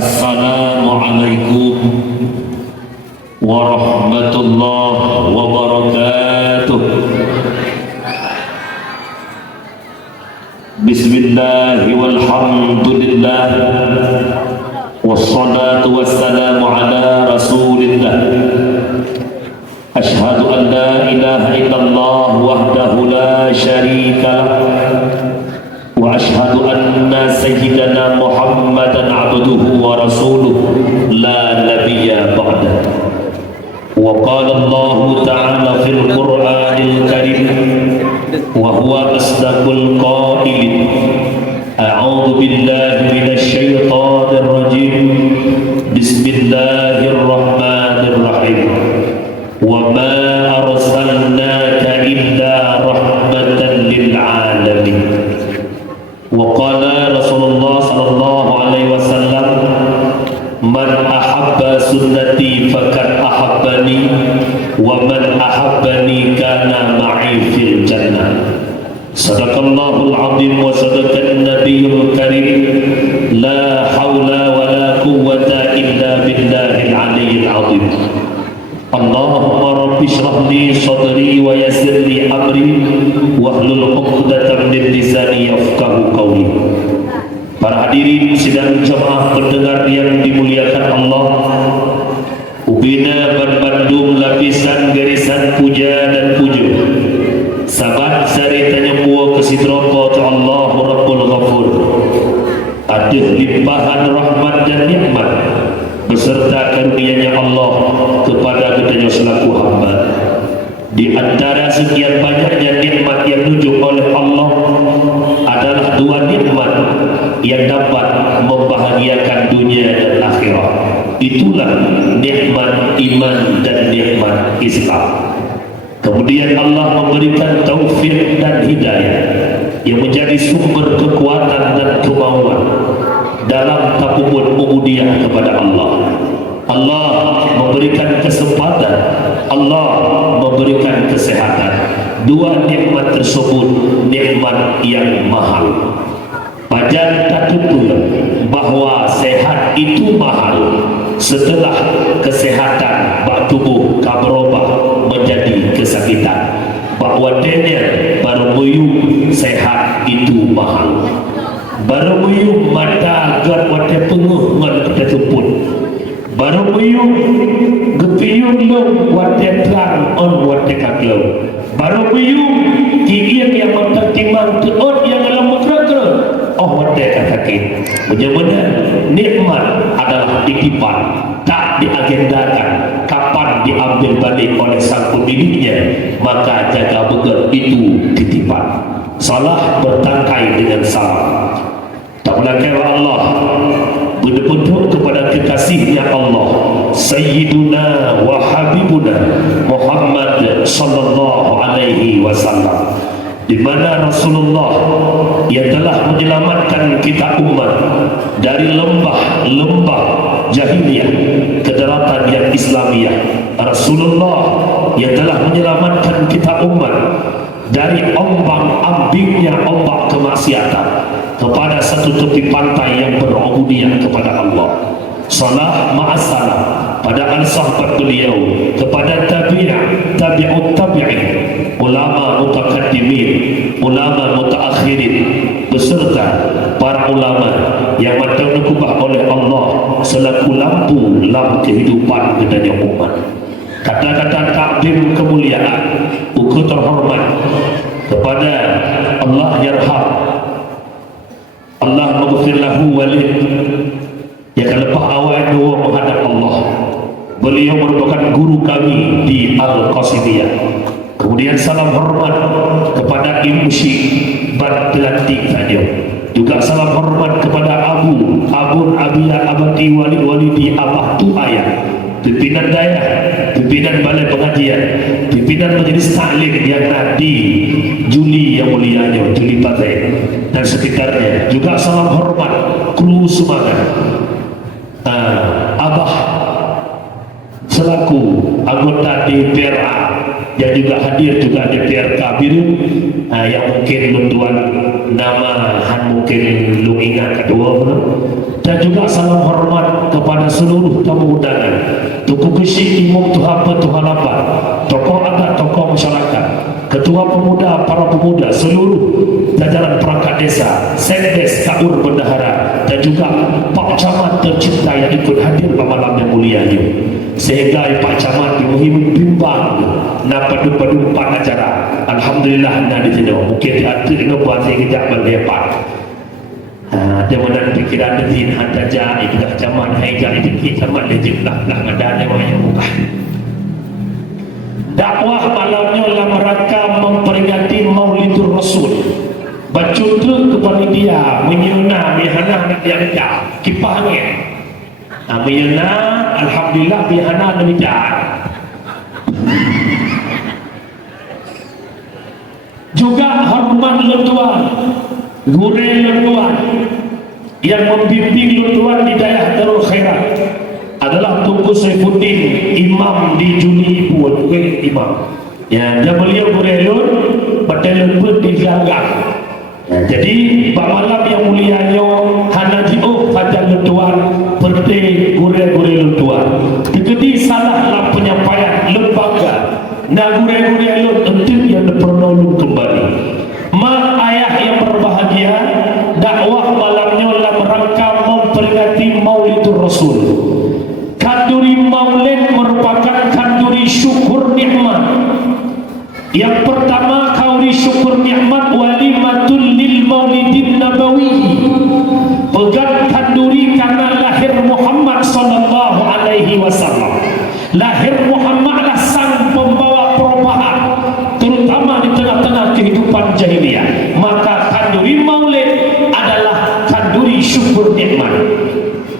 Assalamualaikum warahmatullahi wabarakatuh. Bismillahi walhamdulillah, wassalatu wassalamu ala rasulillah. Ashhadu an la ilaha illallah wahdahu la syarika lah, wa ashhadu anna sayyidana Muhammadan abduhu wa rasuluh la nabiyya ba'dah. Wa qala Allah ta'ala fil Qur'anil Karim wa huwa asdaqul qailin. A'udzu billahi minasy syaithanir rajim. Bismillahirrahmanirrahim. Wa ma arsalnaka illa rahmatan lil alamin. Wa qala Rasulullah sallallahu alaihi wasallam, man ahabba sunnati faqad ahabbani wa man ahabbani kana ma'i fil jannah. Sadaqallahul azim wa sadaqan nabiyul karim. La haula wa la quwwata illa billahil aliyyil azim. Allahumma rabbi shrah li sadri wa yassir li amri wahlul 'uqdatam min lisani yafqahu qawli. Para hadirin sidang jemaah pendengar yang dimuliakan Allah, Ubina Bandung lapisan garisan puja dan puja. Sabat sari tanya buah kesidroko tu Allah Rabbul Ghafur. Ada limpahan rahmat dan nikmat beserta karunia-Nya Allah kepada kita selaku hamba. Di antara sekian banyaknya nikmat yang ditunjuk oleh Allah adalah dua nikmat yang dapat membahagiakan dunia dan akhirat. Itulah nikmat iman dan nikmat Islam. Kemudian Allah memberikan taufik dan hidayah yang menjadi sumber kekuatan dan kemauan dalam takubur ubudiyah kepada Allah. Allah memberikan kesempatan, Allah memberikan kesehatan. Dua nikmat tersebut nikmat yang mahal. Pajan tak tutur bahawa sehat itu mahal. Setelah kesehatan, bak tubuh kaberubah menjadi kesakitan. Bak wadanya baru muyuk sehat itu mahal. Baru muyuk mata agar wadah penguh ngan kita tumpun. Baru muyuk gepiyung long wadah terang on wadah kaklau. Baru muyuk kikian yang mempertimbang teot yang dalam mutra-mutra. Oh wadah katakin. Benar-benar nikmat adalah titipan, tak diagendakan kapan diambil balik oleh sang pemiliknya, maka jaga betul itu titipan. Salah bertangkai dengan salah. Tak boleh kira Allah benar-benar kepada kekasihnya Allah Sayyiduna wa Habibuna Muhammad sallallahu alaihi wasallam, di mana Rasulullah yang telah menyelamatkan kita umat dari lembah-lembah jahiliyah ke daratan yang Islamiah. Rasulullah yang telah menyelamatkan kita umat dari ombang-ambingnya ombak kemaksiatan kepada satu tepi pantai yang berubudiyah kepada Allah. Salah ma'asalah pada sahabat beliau, kepada tabi'ut tabi'in, ulama mutakaddimin, ulama mutaakhirin, beserta para ulama yang ditubah oleh Allah selaku lampu dalam kehidupan kedanya umat. Kata-kata takdim kemuliaan, ukur terhormat kepada Allah yarham, Allah maghfir lahu walid, yang lepas awal dua menghadap Allah. Beliau merupakan guru kami di Al-Qasidiyah. Kemudian salam hormat kepada Ibu Syekh Badlantik saja. Juga salam hormat kepada Abun Abiyah Abadi Walidi Abah Tu Ayah, pimpinan daerah, pimpinan balai pengajian, pimpinan majelis taklim yang di Juli yang mulianya, Juli Patai dan sekitarnya. Juga salam hormat kru semangat Abah selaku anggota DPRA yang juga hadir juga DPR Kabir yang mungkin tuan nama han mungkin lu ingat kedua pun. Dan juga salam hormat kepada seluruh tamu undangan, Tuku Kesyik Imam Tuhan Tuhan apa, tokoh adat, tokoh masyarakat, ketua pemuda, para pemuda, seluruh jajaran perangkat desa, sekdes, kaur bendahara, dan juga Pak Camat tercinta yang ikut hadir pada malam yang mulia ini. Sehingga Pak Camat dimuhim bimbang na padu-padu pan acara. Alhamdulillah na ditino. Mungkin diatur ino buat saya kejap berlepat. Dia menan pikiran din hantaja idah Camat haijak itu Camat lejib lah ngadan yang banyak buka. Dakwah malamnya dalam rangka memperingati Maulidur Rasul. Bacutru kepada dia menyuna mihana nak dia kejap kipahnya. Amina alhamdulillah bihana demikian. Juga hormat lutuan, gure lutuan yang membimbing lutuan di daerah Darul Khairat adalah Tunku Saifuddin, imam di Juni Ibu, imam. Ya, dia beliau gure lun, betul pun di Langgang. Jadi malam yang mulianya hanaji'uh fajal lutuan perti gure-gure lutuan dikedi salahlah penyampaian lembaga na gure-gure lut entik yang dipernolong kembali. Mak ayah yang berbahagia, dakwah malamnya dalam rangka memperingati Maulidur Rasul. Kanduri maulid merupakan kanduri syukur nikmat. Yang pertama, kauri syukur nikmat walimatul lil maulidin nabawi. Pegang kanduri karena lahir Muhammad sallallahu alaihi wasallam. Lahir Muhammadlah sang pembawa perubahan, terutama di tengah-tengah kehidupan jahiliyah. Maka kanduri maulid adalah kanduri syukur nikmat.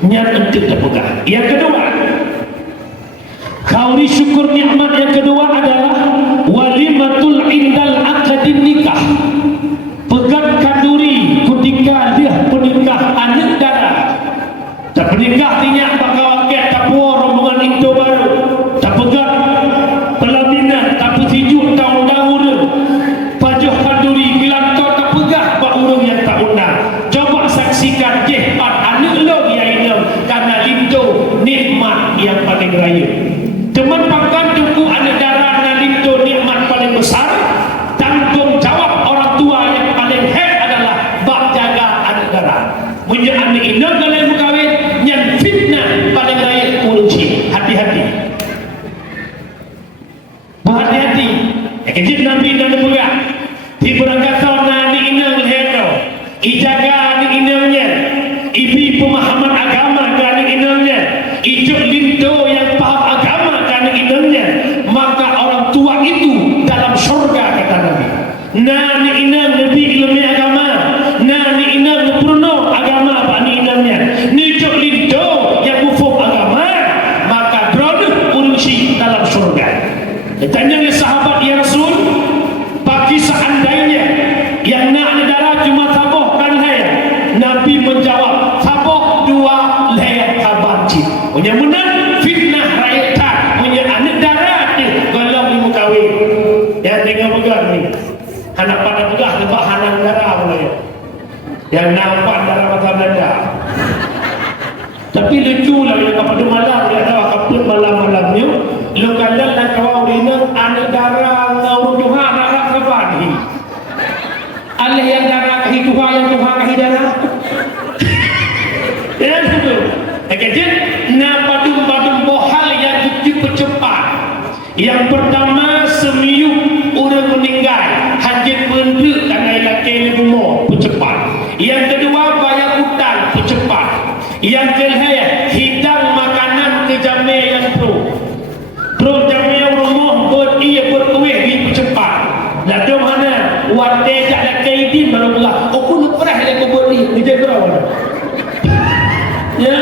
Yang terpegang. Yang kedua, kauri syukur nikmat yang kedua adalah walimatul indal akadin nikah. Pegang kanduri ketika dia penikah anak darah. Tak penikah tinyak bakal wakil tak puas rombongan itu baru. Tak pegang pelaminan tak petiju tak undang urun. Pajuh kanduri gelantor tak pegang bak urun yang tak undang. Coba saksikan jehpat anak lo yang ini karena itu nikmat yang paling raya. Teman pakan tuku anak darah dan itu nikmat paling besar. Tanggung jawab orang tua yang paling hebat adalah bak jaga anak darah. Punya anak ini kalau berkahwin yang fitnah paling raya urusi. Hati-hati, berhati-hati. Kejit Nabi dan pegang di berangkatan anak ini lehero ijaga anak inangnya, ibi pemahaman agama ke anak inangnya, ijuk lindo yang paham agama ke anak inangnya, maka orang tua itu dalam syurga kata Nabi. Nani inang lebih ilmu agama, nani inang purno agama apa ni inangnya, nijuk lindo yang mufum agama, maka drone urusi dalam syurga. Tanya oleh sahabat, ya Rasul, bagi seandainya yang nak darah cuma sabohkan saya, Nabi menjawab saboh dua leher kabanci. Punya menang fitnah rakyat tak punya anak darah ni kalau ibu kahwin. Ya tengok pegang ni. Anak pada pegang tempat hanang darah boleh. Yang nampak darah macam Belanda. Tapi lucu lah bila pada malam dia tahu kaput malam-malamnya lu kandang dan kawau rina anak darah ngau Tuhan nak kapan ni. Allah yang darah kahi Tuhan yang Tuhan kahi darah. Ya betul. Kemudian na padum-padum bohal yang dipercepat. Yang pertama semiu orang meninggal hajat benda karena lelaki ni rumah percepat. Yang kedua bayar hutang percepat. Yang ketiga hidang makanan ke jamiah yang pro jamiah rumah buat ia berkuih di percepat. Lalu mana wate jak lelaki ini baru pula aku nak perah lelaki buat ni dia berapa. Ya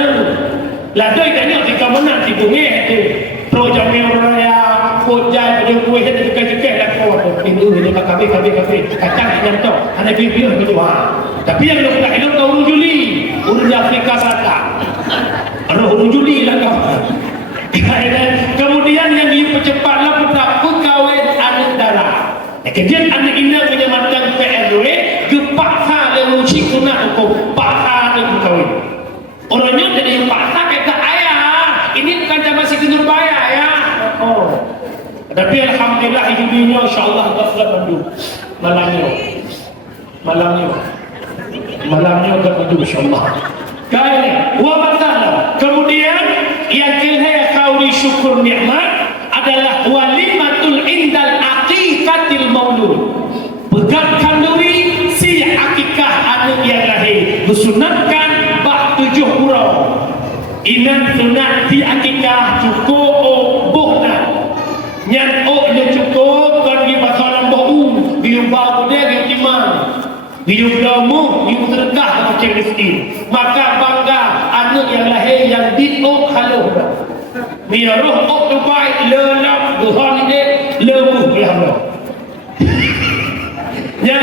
lalu ikannya jika menang di bunga itu pro jamiah raya kojai punya kuih itu juga dah kawan itu dia kafe kacang yang tu ada video berdua. Tapi yang lu tak hidup kau Juli urus Afrika Selatan urus Juli lah kau. Kemudian yang dipercepatlah petang pekawin anak darah. Kemudian anak ini punya matang PRW gepak Tapi alhamdulillah hidupnya insya-Allah tak bantu. Malamnya tak bantu insya-Allah. Kaya wa matala. Kemudian yang kelihatan kau syukur nikmat adalah walimatul indal aqiqatil maulud. Pegang kanduri si akikah anak yang lahir disunatkan bak 7 orang. Inan sunat di akikah cukup buhna. Nyan dia cukup kan di pasaran bau dia bau dia dia timang. Dia damu dia terdah macam miskin. Maka bangga anak yang lahir yang diok haluh. Biar roh ok baik lelam Tuhan ini lemuh ya Allah. Yang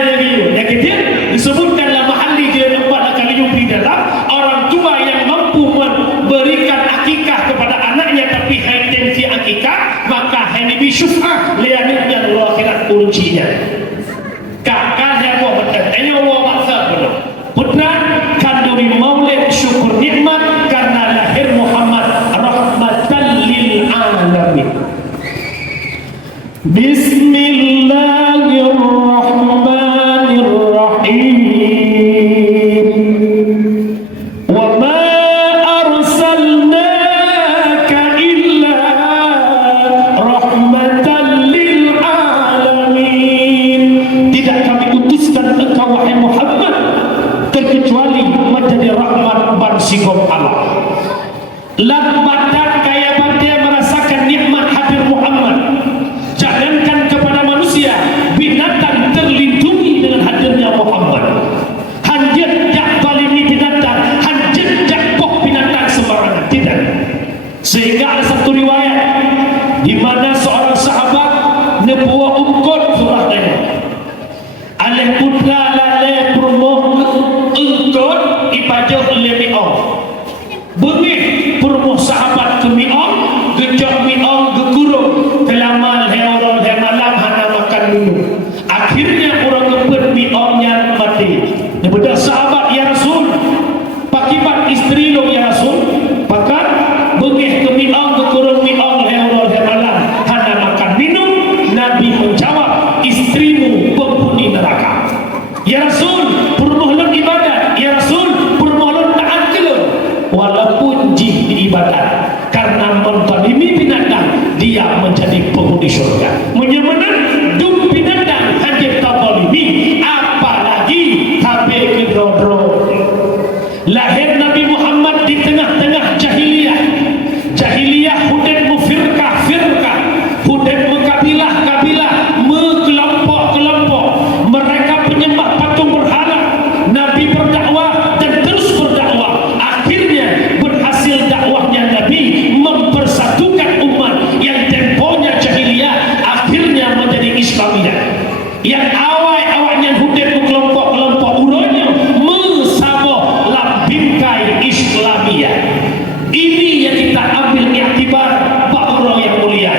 ketiga disebutkan dalam mahali dia tempat akan di dalam orang tua yang mampu memberikan akikah kepada anaknya tapi intensi akikah maka ini syuf'ah lianit yang Allah akhirat kuncinya. Kakak yang Allah bertanya Allah maksa benar. Putra kanduri maulid syukur nikmat karena lahir Muhammad rahmatan lil alamin. Bismillahirrahmanirrahim. Wa ma arsalnaka illa rahmatan lil alamin. Tidak kami utuskan engkau wahai Muhammad terkecuali menjadi rahmat bansigom Allah. Lambadan kaya bandia merasakan nikmat hadir Muhammad. Jangankan kepada manusia, binatang terlindungi dengan hadirnya Muhammad. Hanjir jak balimi binatang, hanjir jak pok binatang sembarangan. Tidak. Sehingga ada satu riwayat di mana seorang sahabat nebuah ungkot surah ini. Alih putra lalai permoh ungkot ibadah lemi'ong. Bengih permoh sahabat ke mi'ong, gejok mi'ong gekurung. Kelamal heorol hemalam hana makan dulu. Akhirnya orang kepet mi'ongnya mati. Daripada sahabat ya Rasul, pakibat isteri lo ya Rasul, pakat bengih ke mi'ong gekurung mi'ong heorol hemalam hana makan minum. Nabi menjawab, istrimu penghuni neraka. Ya Rasul, permohon ibadat. Ya Rasul, permohon taat kelun. Walaupun jih di ibadat, karena mentalimi binatang, dia menjadi penghuni syurga. Menyemena dum binatang hanya tabalimi, apalagi tabe kedrodro. Lahir Nabi Muhammad di tengah-tengah jahiliyah. Jahiliyah hudan mufirkah firkah, hudan mekabilah-kabilah, kelompok-kelompok. Mereka penyembah patung berhala. Nabi berdakwah dan terus berdakwah. Akhirnya berhasil dakwahnya Nabi mempersatukan umat yang temponya jahiliyah akhirnya menjadi Islamiyah. Yang awal-awalnya hudan kelompok-kelompok urutnya mesabah lambingkai Islamiyah. Ini yang kita ambil iktibar bahwa yang mulia.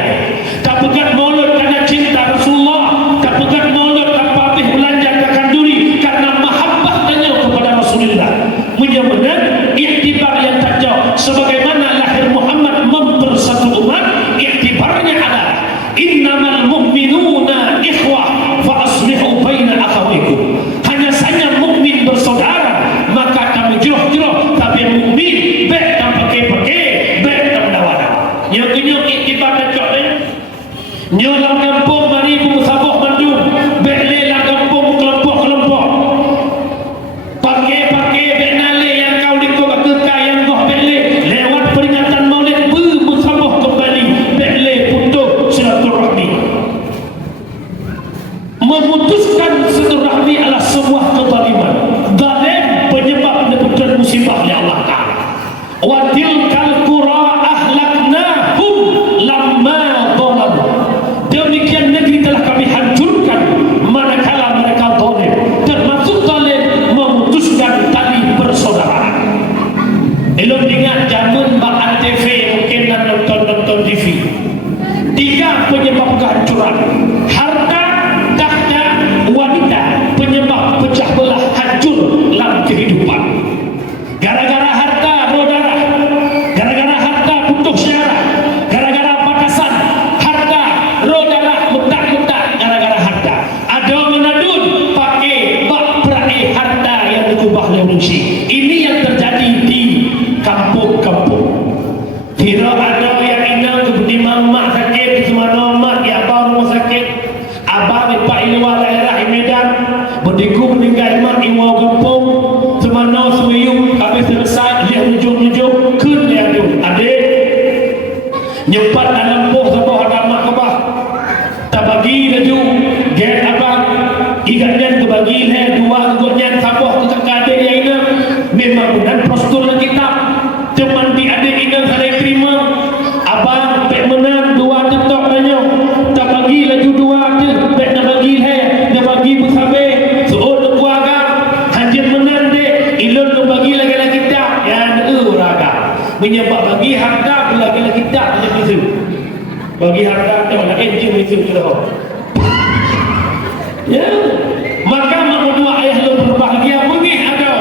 Tak pegat maulud karena cinta Rasulullah, tak pegat maulud tanpa habis belanja ke kanduri karena mahabbah tanya kepada Rasulullah. Menyebutkan iktibar yang tak jauh sebagaimana lahir Muhammad mempersatu umat, iktibarnya adalah innamal mu'minuna ikhwah fa aslihu baina akhawaykum. Hanya saja mukmin bersaudara, maka kamu jeroh-jeroh tapi mukmin baik dan pakai-pakai, baik dan dawana. Yang kenyang iktibar dan coknya nyolang kampung maribu sabuh mandum, baik lelah kampung kelompok-kelompok. Pakai-pakai benale yang kau dikau kekal yang kau bele lewat peringatan maulid bermusabuh kembali bele putus silaturahmi. Memutuskan silaturahmi adalah sebuah kezaliman. Zalim penyebab dan musibah oleh Allah Ta'ala. Wa tilkal qura ahlaknahum lamma dhalamu. Demikian nyempat dalam poh sabah damak kebah tak bagi laju gen abang igatnya kebagi dua gotnya sabah ke kakade yang ini memang benar prosedur kita teman di adik ini saya terima abang pek menang dua tetok tanya tak bagi laju dua je pek nak bagi nak bagi bersabe seorang keluarga hajat menang dek ilun lu bagi lagi-lagi tak yang raga menyebab bagi harta lagi-lagi tak macam itu bagi harta tu nak enjin itu kita ya maka menurut ayah lu berbahagia mengih ada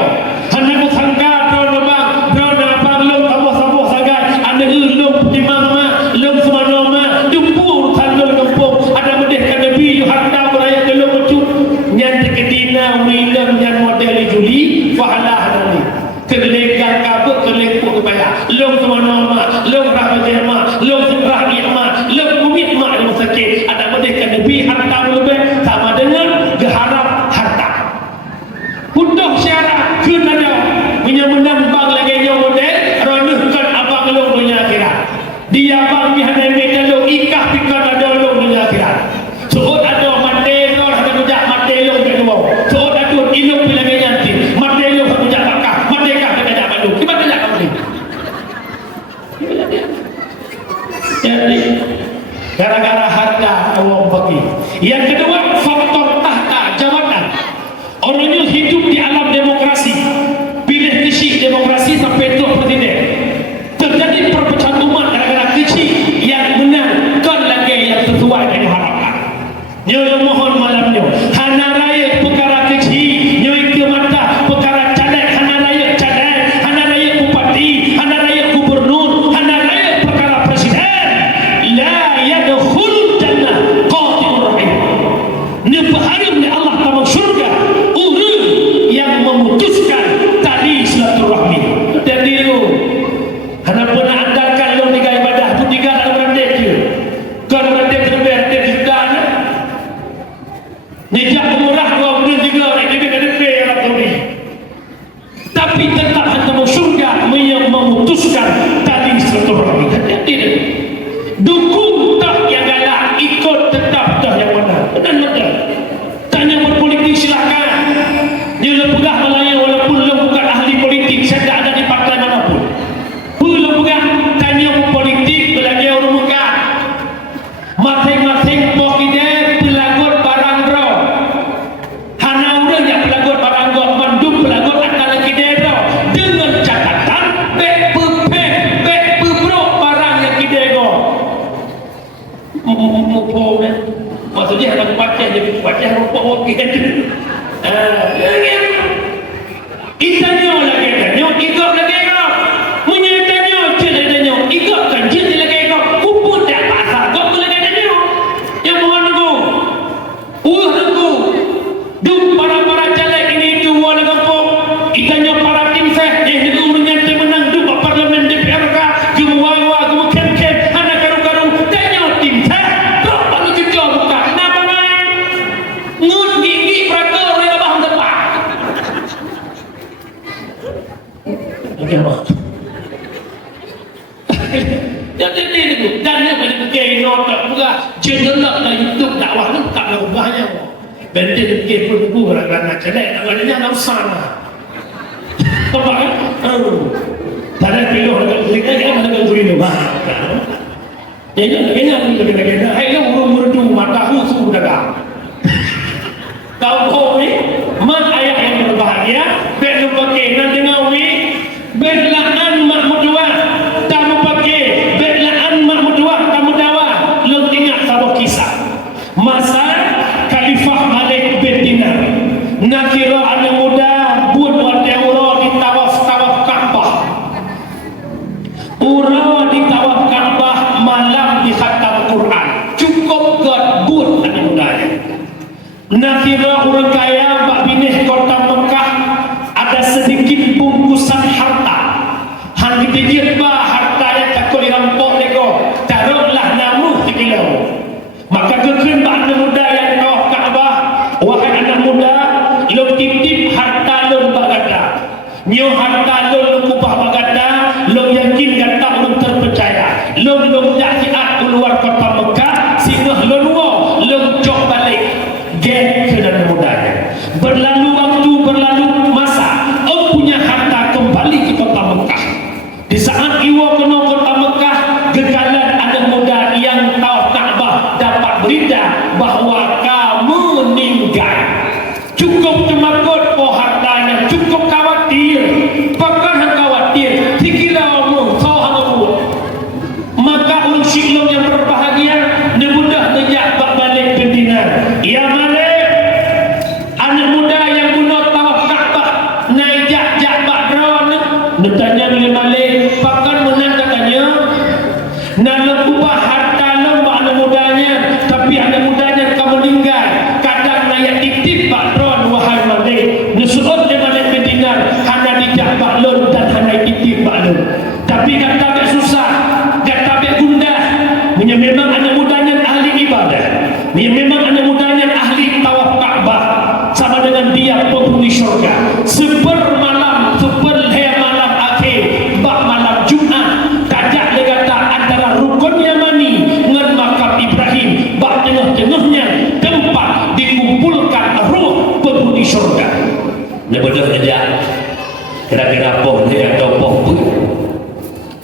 hendak sangka drone bang drone abang lu sama-sama sagai ada lu timang ma lu semua nama dumpur tandul kampung ada medeh kada bi harta beraya lu mecut nyan kedina minam nyan model juli fahalah nanti kelegal kabut kelekuk kebaya lu semua nama lu rahmat jema lu semrah nikmat lu kumit mak lu sakit ada medeh kada bi harta lebih sama dengan geharap harta untuk syarat kenada menang bang lagi yang model ronuhkan abang lu dunia akhirat dia bang bihane meja lu ikah pikar ada lu dunia akhirat suut ada mati lu ada rujak mati lu ke dua suut ada ilmu lagi nanti mati lu rujak bakah mati kah ke dak balu gimana nak kamu jadi gara-gara harta awak bagi yang kedua faktor tahta jabatan orangnya hidup di alam demokrasi pilih kecil demokrasi sampai itu presiden terjadi perpecahan umat gara-gara kecil yang menang kan lagi yang sesuai dengan harapan nyoy mohon malamnya hana raya perkara kecil nyoy ke mata perkara cadek hana raya cadek hana raya bupati hana raya gubernur hana raya perkara presiden la yadkhul jannah qati'ur rahim ni berharap ni Allah tahu syurga orang yang memutuskan tali silaturahmi jadi lu hana pernah andalkan lu tiga ibadah tu tiga dalam randek je kan randek terber dia sudah nijak murah dua bulan tiga ini ada yang atau ni tapi tetap ketemu syurga yang memutuskan tali silaturahmi jadi dukung tak yang galak ikut tetap tak yang mana dan betul tanya berpolitik silakan dia lepegah Melayu walaupun lu bukan ahli politik saya tak ada di partai manapun belum bukan tanya berpolitik belajar orang muka masing-masing pokoknya pelagut barang bro hana udah yang pelagut barang bro mandum pelagut akan lagi dero dengan catatan bek bro barang yang kita go mupo maksudnya harus baca jadi baca rupa okey itanya lagi tanya ikut lagi kau menyetanya cek tanya ikut kan cek lagi kau kuput tak pasal kau lagi tanya yang mohon aku nunggu duk para caleg ini itu wala kampung itanya para tim saya itu menyata menang duk parlimen DPRK kemuawa kemu kem anak karu-karu tanya tim saya kau perlu kerja buka kenapa main ngut gigi prakor oleh abang tepat okey abang jadi ini dan yang menjadi notak juga jendelak na YouTube dakwah ni tak nak ubahnya benda ke pun orang celek namanya nak sana apa kan pada kilo dekat kita kan dekat gurino bah jadi kena kena hai lu merdu mata khusus dagang kau ni mak ayah yang berbahagia bek pakai nanti ngawi berlaan Mahmud Dua tamu pakai berlaan Mahmud Dua tamu dawa lu ingat satu kisah masa Khalifah Malik bin Dinar nakira anak muda buat ura di tawaf Ka'bah ura di tawaf Ka'bah malam di khatam Quran cukup buat anak mudanya nakira orang kaya bak binih kota Mekah ada sedikit bungkusan harta hang dipikir bah harta yang takut dirampok lego taruhlah namuh dikilau maka kekun bak anak muda yang tawaf Ka'bah wahai anak muda lo tip-tip harta lo bagada nyo harta lo kubah bagada lo yakin kata lo terpercaya lo dak siat keluar kota Mekah singgah leluar lengcok balik get ke dalam mudanya. Berlalu waktu, berlalu masa, punya harta kembali ke kota Mekah. Di saat iwa kena kota Mekah, gekalan ada muda yang tahu Ka'bah dapat berita bahawa kamu meninggal. Cukup cemakut oh hartanya, cukup khawatir, bahkan khawatir dikira umum kau hangu. Maka unsik lo yang berbahagia nemudah nejak balik ke dinar. Ya malik anak muda yang guna tawaf Ka'bah naik jak bakron netanya bila malik bahkan menang katanya nak lekubah harta lo anak mudanya, tapi anak mudanya kau meninggal kadang naik titip bakron wahai malik nesuot dia malik ke dinar hana dijak baklon dan hana titip baklon. Tapi kata tak susah, kata tak gundah. Memang anak mudanya ahli ibadah, memang anak mudanya ahli tawaf Ka'bah, sama dengan dia penghuni syurga. Sepermalam, malam akhir, bak malam Jumat, kajak dia kata antara rukun Yamani dengan makam Ibrahim, bak tengah-tengahnya tempat dikumpulkan ruh penghuni syurga. Dia bodoh aja. Kira-kira poh dia atau poh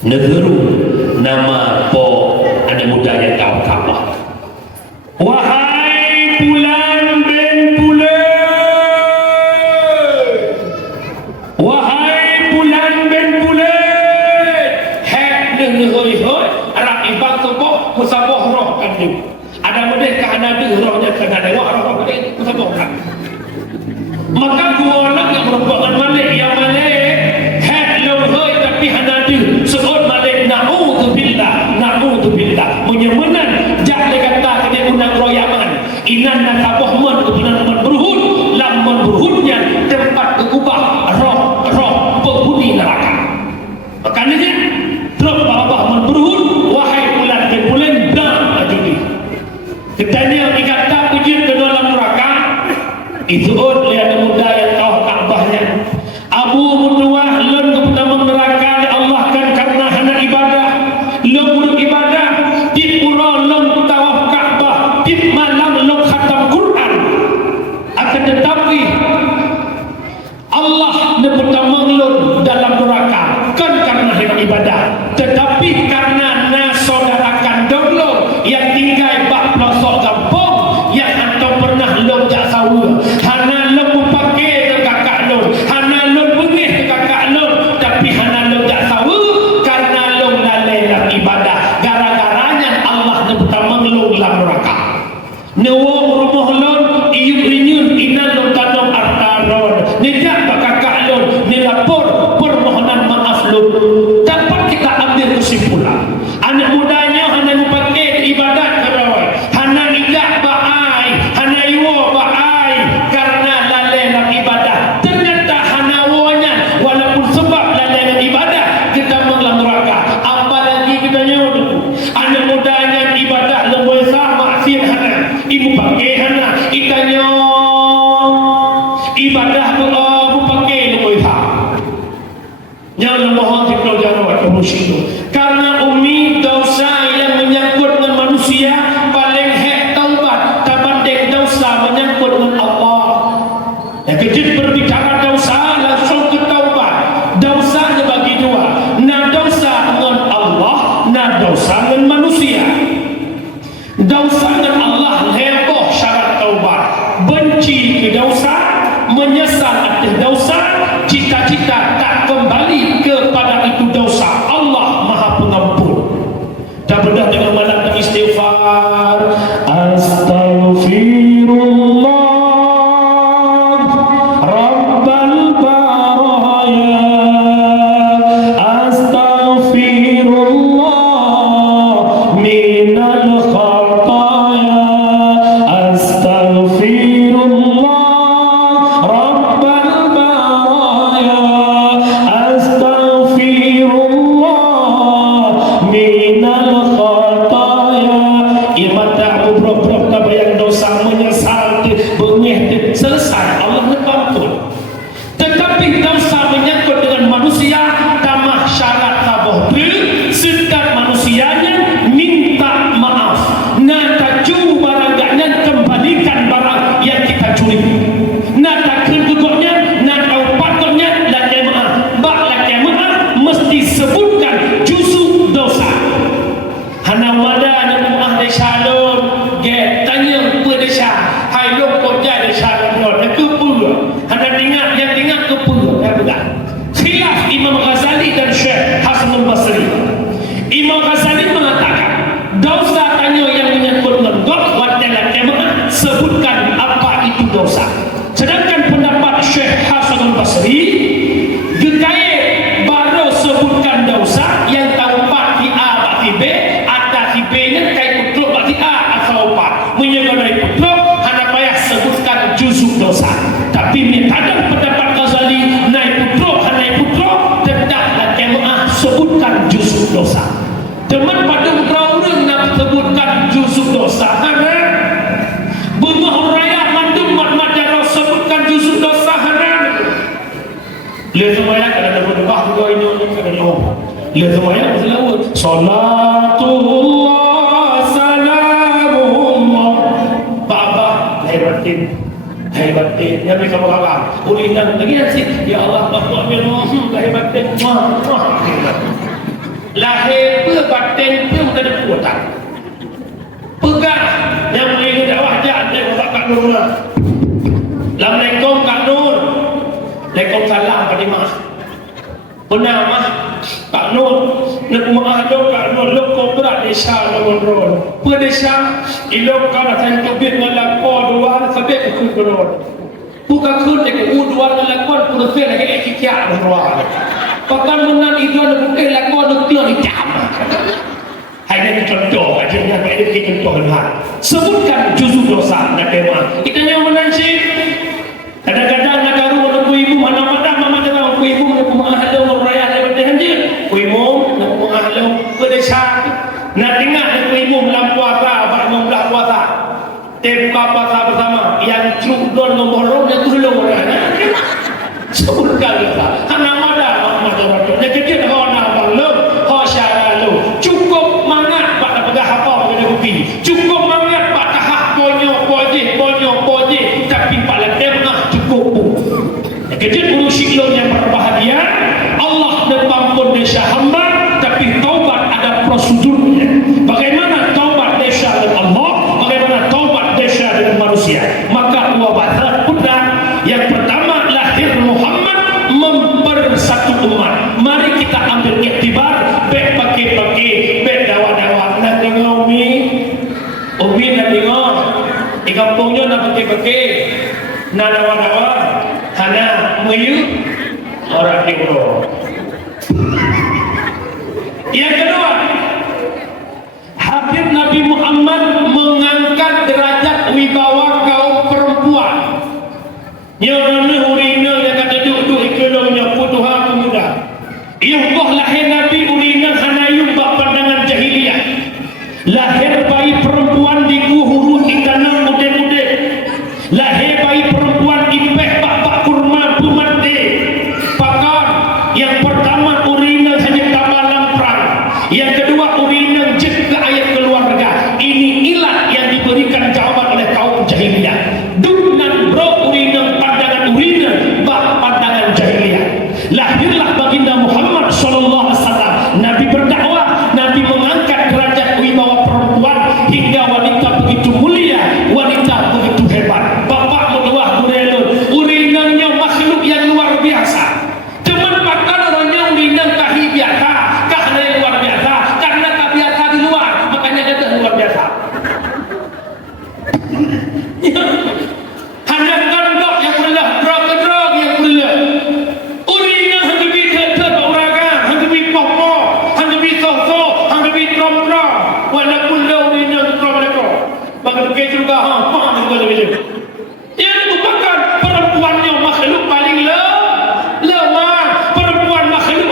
negeri nama po ada muda yang tahu Ka'bah. Wahai bulan bin bulan, wahai bulan bin bulan, hek denghoi hoi arab ibang tubuh musaboh roh kan ni. Ada muda kahana de rohnya kena dewa roh ni musaboh kan. Maka gua nak yang merupakan malik yang malik hek lo hoi tapi hana de seot malik na'udzubillah menyemenan jak dia kata dia unang royaman inan dan tabuh man kebenaran berhud lamun berhudnya tempat keubah roh penghuni neraka. Makanya drop bawah man berhud wahai bulan dan bulan dah ajudi ketanya dikata pujit ke dalam neraka itu oleh ada muda yang tahu Ka'bahnya Abu Mudwah lon ke dalam neraka Allah kan karena hana ibadah lom ibadah di pura lom tawaf Ka'bah di malam lom khatam Quran. Akan tetapi Allah nebut menglun dalam neraka kan karena hana ibadah, tetapi karena nasaudarakan dulu yang tinggal bak pelosok kampung yang atau pernah lom jak sawu hana lom pakai ke kakak lom hana lom bengih ke kakak lom tapi hana lom jak sawu karena lom lalai dalam ibadah gara-garanya Allah nebut menglun dalam neraka. Newo rumah lon iyu rinyun inan lon tanam artaron nejak kakak lon nilapor permohonan maaf lon. Dapat kita ambil kesimpulan anak mudanya hana pakai ibadat kerawai hana ijak ba'ai hana iwo ba'ai karena lalai dalam ibadah. Ternyata hana wanya walaupun sebab lalai dalam ibadah kita menglam neraka. Apalagi kita nyodoh anak mudanya ibadah lemboy sama maksiat hana ibu pakai hana ikannya ibadah pakai lemboy sama jangan mohon tidak jangan waktu musyrik karena umi dosa yang menyangkut dengan manusia paling hek taubat tabanding dosa menyangkut dengan Allah. Yang kecil berbicara dosa langsung ke taubat. Dosanya bagi dua, na dosa dengan Allah, na dosa dengan manusia. Dosa dengan Allah heboh syarat taubat, benci ke dosa, menyesal atas dosa, cita-cita tak kembali kepada itu dosa. Allah Maha Pengampun. Dan bedah dengan malam istighfar. Astaghfirullah Rabbal baraya. Astaghfirullah minal khata shalom ge tanya pada syah hai lo kau jadi shalom dan kepuluh anda ingat kepuluh ya betul khilaf Imam Ghazali dan Syekh Hasan al-Basri. Imam Ghazali mengatakan dosa tanya yang menyangkut lenggok wadalah kemana sebutkan apa itu dosa, sedangkan pendapat Syekh Hasan al-Basri gekaya baru sebutkan dosa yang tahu parti A parti B ada di B nya kait putluk parti A atau apa menyegadai putluk hanya payah sebutkan juzuk dosa. Tapi kadang pendapat Ghazali naik putluk tidaklah kemaah sebutkan juzuk dosa. Teman pada orang nak sebutkan juzuk dosa hana bunga raya mandum mat sebutkan juzuk dosa hana lihat semuanya kada ada berubah juga ini kada ada lihat semuanya selawat salatullah salamullah baba hebatin yang mereka berkata ulinan lagi nanti ya Allah bahwa hebatin lahir batin pun ada kekuatan pegang yang boleh dakwah jahat dia bapak Kak Nur Assalamualaikum Kak Nur Waalaikumsalam Pak Dimas benar mah Kak Nur nak mengadu Kak Nur lo kau berat desa lawan pedesa ilo kana tan tubir ngalako dua sabek ku kurun bukan kun dek dua ngalakon pun fe lagi ekikia dua pakan menan itu ada bukan lakon dia ni jam hanya contoh aja yang ada contoh lah sebutkan juzuk dosa dan tema kita yang menansi kadang-kadang nak karu nak ibu mana-mana mama jangan ibu nak mengahlo raya lewat dia ibu nak mengahlo pedesa nak dengar nak ibu dalam puasa apa membelah puasa tempat puasa bersama yang cukdon nomor dia tolong orang sebutkan dosa hana ada dia kecil orang belum hosyara lu cukup mangat pada pegang apa pada kopi cukup mangat pada hak ponyo poje tapi pada temah cukup dia kecil urusi lo yang berbahagia Allah dan ampun desa hamba tapi taubat ada prosedurnya bagaimana taubat desa dengan Allah bagaimana taubat desa dengan manusia maka wabahat pula yang pertama lahir Muhammad mempersatu umat. Mari kita ambil iktibar baik pakai baik dawa-dawa nak tengok umi nak tengok di kampungnya nak pakai nak dawa-dawa hana meyu orang timur. Yang kedua, Habib Nabi Muhammad mengangkat derajat wibawa kaum perempuan. Nyarana urina yang kata duduk ikelongnya putuha pemuda. Iuh lahir Nabi urina hanayum bak pandangan jahiliyah. Lahir bayi perempuan di kuhuru ikanang mude-mude. Lahir bayi perempuan ipeh bak kurma bumande. Pakar yang pertama urina hanya kabalang perang. Yang kedua urina jet ke ayat keluarga. Ini ilat yang diberikan jawaban oleh kaum jahiliyah. Dunan bro urina pandangan urina bak pandangan jahiliyah. Lahirlah baginda Muhammad sallallahu alaihi wasallam. Nabi berdakwah, Nabi mengangkat derajat wibawa perempuan hingga wanita begitu mulia, wanita begitu hebat. Bapak mendoah gurelun, urinanya makhluk yang luar biasa. Cuman pakar orangnya urinang kahi biasa, karena luar biasa, karena tak biasa di luar, makanya kata luar biasa. Hanya kandok yang berulah, drog yang berulah. Urina hanya biasa oraga, hanya biasa popo, hanya biasa so, hanya biasa trom. Walaupun lau urina trom mereka, bahkan begitu juga hampa juga lebih. Yang merupakan perempuannya makhluk paling lemah, perempuan makhluk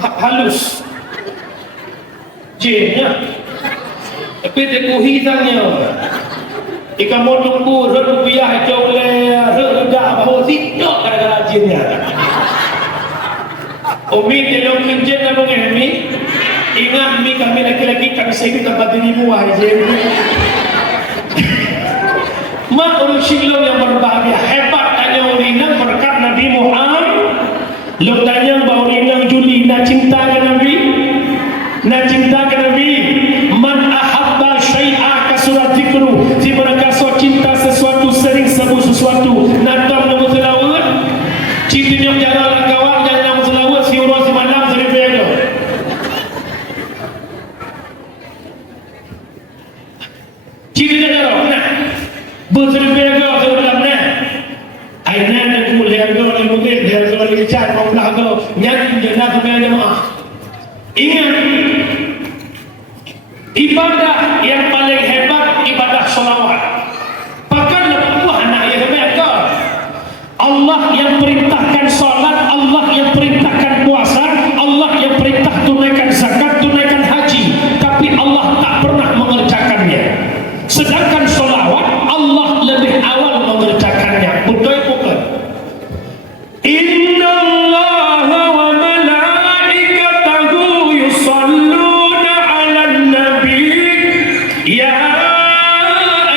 halus. Jinnya. Tapi tekuhi tanya ikan mau tunggu rupiah jauh rendah bahawa tidak gara-gara jinnya Umi telung kenjen apa Umi ingat Mi kami laki-laki kami saya tempat dirimu wahai jin mak urusilom yang berbahagia hebat tanya urinang berkat Nabi Muhammad lu tanya bahawa urinang Juli nak cinta ke Nabi yang cinta ke Nabi, man ahabba syai'a kasurat zikru, si mereka so cinta sesuatu sering sebut sesuatu natang nama selawat cinta yang jalan kawan yang nama selawat si urus si malam sering bega cinta jalan nah bersering bega sebelum nah aina nak mulai agak oleh mungkin dia oleh bicara mau dah agak nyanyi jenah kepada jemaah. Ingat, ibadah yang paling hebat ibadah salawat. Bahkan lebih anak yang mereka Allah yang perintahkan salat, Allah yang perintahkan puasa, Allah yang perintah tunaikan zakat, tunaikan haji, tapi Allah tak pernah mengerjakannya. Sedangkan salawat Allah lebih awal mengerjakannya. Betul bukan? Inna Allah wa malaikatahu yusalluna 'alan nabi ya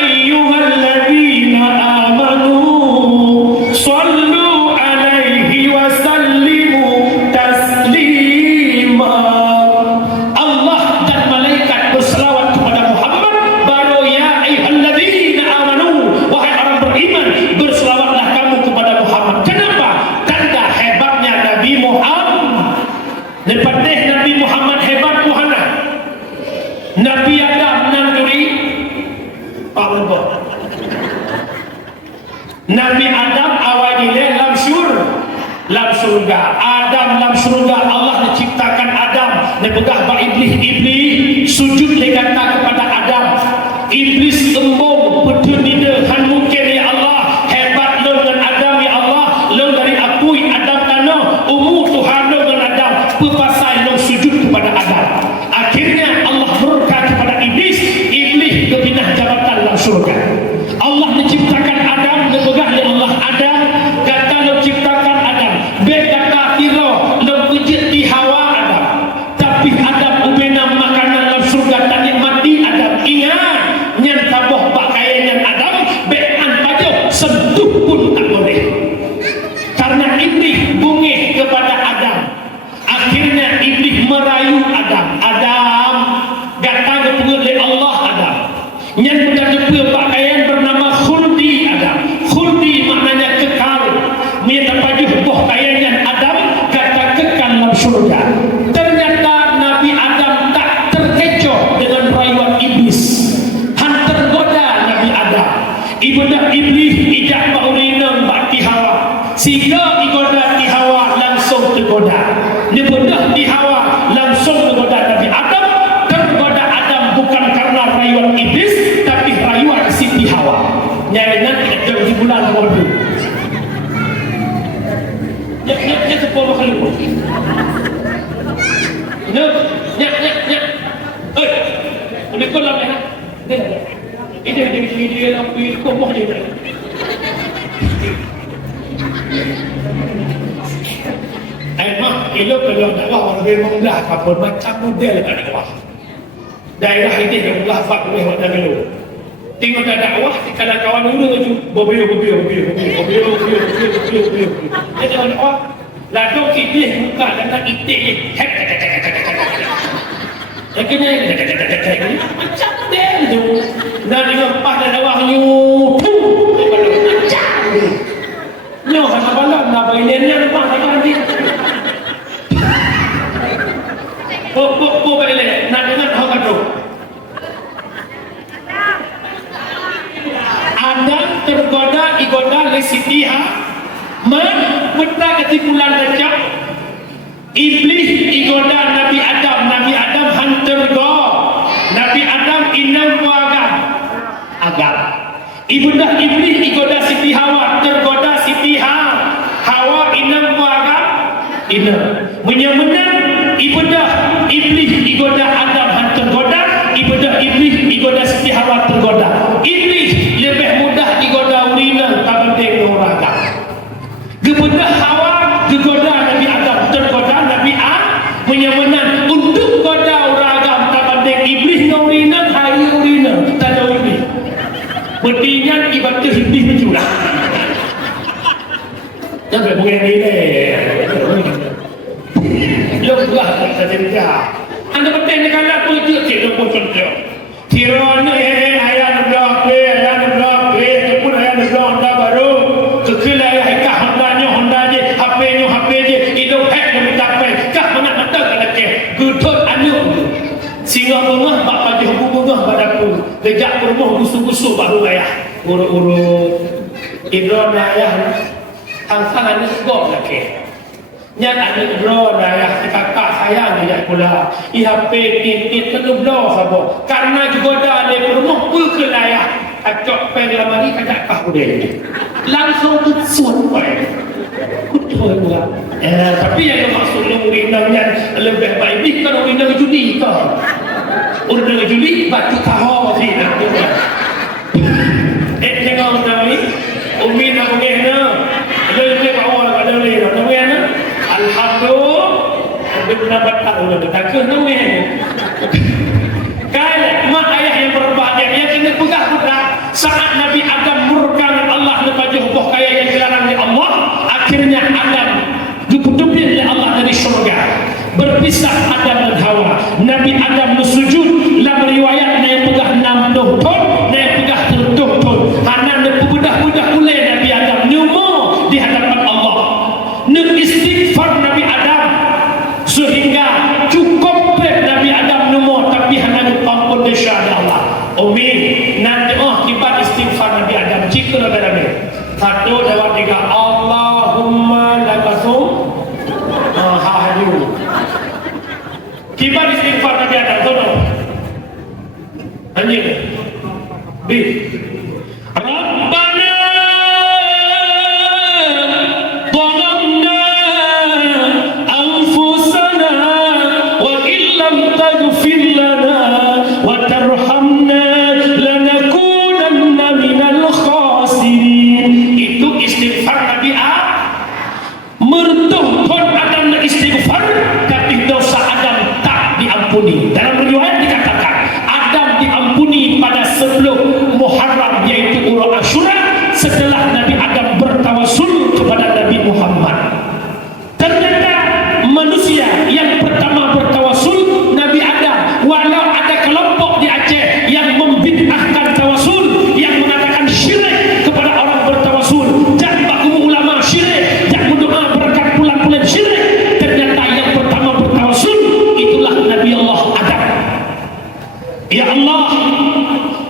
ayyuhalladzina amanu sallu 'alaihi wa sallimu taslima. Allah dan malaikat berselawat kepada Muhammad, baru ya ayyuhalladzina amanu, wahai orang beriman, berselawatlah kamu kepada Muhammad. Kenapa? Karena hebatnya Nabi Muhammad. Lepatih Nabi Muhammad hebat Muhammad. Nabi Adam nanduri apa? Nabi Adam awalnya lam surga. Adam lam surga. Allah menciptakan Adam. Nepegah ba iblis sujud legata kepada Adam. Iblis embung betul tidak han mungkin ya Allah hebat lo dengan Adam ya Allah lo dari apui Adam tanah umur Tuhan lo dengan Adam pepasai lo sujud kepada Adam. Akhirnya Allah murka kepada iblis kepindah jabatan dalam surga. Allah menciptakan Adam, nepegah ya Allah Adam kata lo ciptakan Adam be kata kira lo pijit di Hawa Adam, tapi Adam ubena makanan dalam surga tak nikmati Adam. Ingat nyan taboh pakaian Adam bean pajo sentuh pun tak boleh karena iblis bungih kepada Adam. Akhirnya iblis merayu Adam gata kepungut oleh Allah Adam nyan mudah jepul pakaian bernama khuldi Adam. Khuldi maknanya kekal, minta pajuh boh pakaian Adam kata kekal dalam surga. Ternyata Nabi Adam tak terkecoh dengan rayuan iblis, tergoda Nabi Adam. Ibadah iblis ijak baurina bakti Hawa. Sehingga igoda di Hawa langsung tergoda. Ibadah di Hawa langsung tergoda Nabi Adam. Tergoda Adam bukan karena rayuan iblis, tapi rayuan Siti Hawa. Nyaringan tidak jauh di bulan Ramadan. Ya sepuluh makhluk. Nyak. Oi, udah kau lam ya? Ini dia lampu kau mau dia. Mah, elok kalau dakwah orang membelah kapal macam model kat dakwah. Daerah ini yang belah fak boleh wadah dulu. Tengok dah dakwah kalau kawan dulu tu bobio. Dia jangan dakwah. Lalu kita buka dan nak itik ni. Akhirnya macam model tu. Dan lepas dah dakwah nyu. Macam tu. Nyoh sama balap nak bagi dia lepas nanti. Po balik nak dengar hak tu. Adam tergoda igoda le Siti Menta ketimpulan baca iblis igoda Nabi Adam hantar go Nabi Adam inam agam ibadah iblis igoda Siti Hawa tergoda Siti Hawa inam agam menyamenang ibadah iblis igoda Adam hantar goda ibadah iblis igoda Siti Hawa tergoda. Iblis lebih mudah digoda urina tabanding orang agam. Kepada Hawa kegoda Nabi Adam tergoda Nabi menyamenang untuk goda orang agam tabanding iblis urina hari urina tak ada iblis berdingan ibadah ni kalau aku je cik pun contoh. Kira ni ayah nak blok tu pun ayah nak blok dah baru. Kekelai ayah Honda je, HP je, hidup hack pun tak pay. Kah mana ada kalau ke? Gudut anu. Singa rumah bak pagi hubung padaku. Lejak rumah gusu-gusu baru ayah. Urut-urut. Idron ayah. Hang-hang anu gok nak ke? Nyat anu idron ayah kakak saya ni pula. IHP tit kena blow sabo. Karena juga dah ada rumah pukul ayah. Acok peng lamari kacak kah udah. Langsung tutsun pai. Betul juga. Tapi yang maksud undang yang lebih baik ni kan undang judi kau. Undang judi batu tahu sih nak. Tengok undang ni. Umi nak kena. Lebih awal pada ni. Undang Alhamdulillah. Benar betul udah takut undang. Kan mak ayah yang berbahagia yang kena pegang budak saat Nabi Adam murka Allah lepas hukum kaya yang dilarang oleh Allah, akhirnya Adam diputupin oleh Allah dari syurga. Berpisah Adam dan Hawa. Nabi Adam bersujud dalam riwayat yang pegang 60 ton, yang pegang 70 ton. Hana budak-budak ulai Nabi Adam nyumo di hadapan Allah. Nek istighfar Nabi Adam sehingga cukup Nabi Adam nyumo tapi hana ampun desya Allah. Umi nanti kibat istighfar Nabi Adam jika Nabi. 1, 2, 3 Allahumma lakasum hahayu. Kibat istighfar Nabi Adam tolong. Anjing. B. Rabbana zalamna anfusana wa illam taghfir lana wa tarhamna lanakunanna minal khasirin. Itu istighfar Nabi Adam. Mertuh pun Adam istighfar tapi dosa Adam tak diampuni. Dalam riwayat dikatakan Adam diampuni pada sebelum Muharram yaitu Urul Ashura setelah Nabi Adam bertawasul kepada Nabi Muhammad. Ternyata manusia yang pertama bertawasul Nabi Adam. Walau ada kelompok di Aceh yang membid'ahkan tawasul, yang mengatakan syirik kepada orang bertawasul, dan baku ulama syirik, dan berdoa berkat bulan-bulan syirik. Ternyata yang pertama bertawasul itulah Nabi Allah Adam. Ya Allah,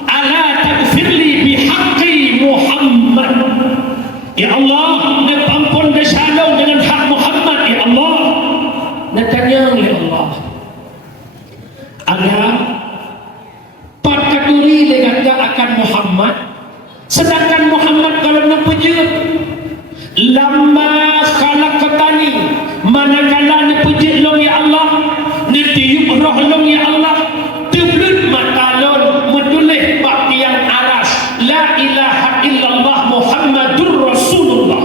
ala taghfirli bihaqqi Muhammad. Ya Allah, ampun dosa-dosa dengan hak Muhammad. Ya Allah, natanya ya Allah. Ada pakaturi leganda akan Muhammad, sedangkan Muhammad kalau nak pejut lama khalaqtani, manakala ni pejut long ya Allah, ni tiup roh long ya Allah, tublut matalon medulih bak tiang aras la ilaha illallah Muhammadur Rasulullah.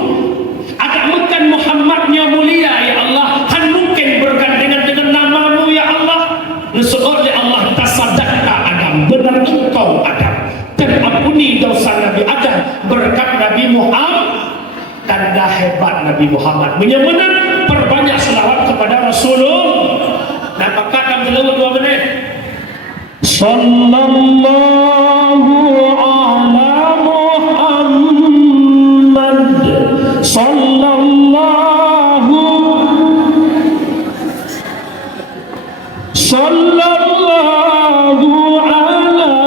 Ada mungkin Muhammadnya mulia ya Allah, han mungkin bergandengan dengan namamu ya Allah. Nasu'ul ya Allah tasaddaqta Adam, benar engkau Adam, terampuni dosa Nabi Adam berkat Nabi Muhammad. Tanda hebat Nabi Muhammad benar-benar perbanyak selawat kepada Rasulullah. Nampakkan dalam 2 menit. Sallallahu ala Muhammad, sallallahu ala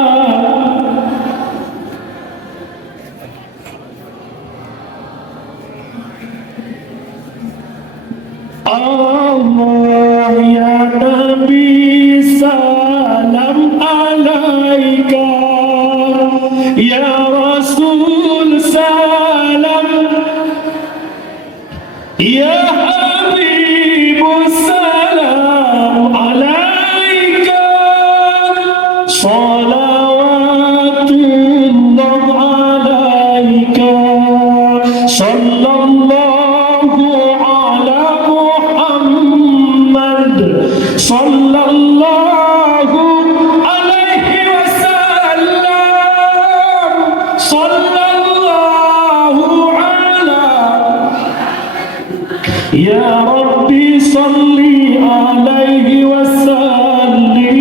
Allah ya Nabi salam alaika, ya Rasul salam, ya Habibus salam alaika, salawatullah alaika, sallallahu ala Muhammad, sallallahu alaihi wasallam, sallallahu ala ya Rabbi salli alaihi wasallim.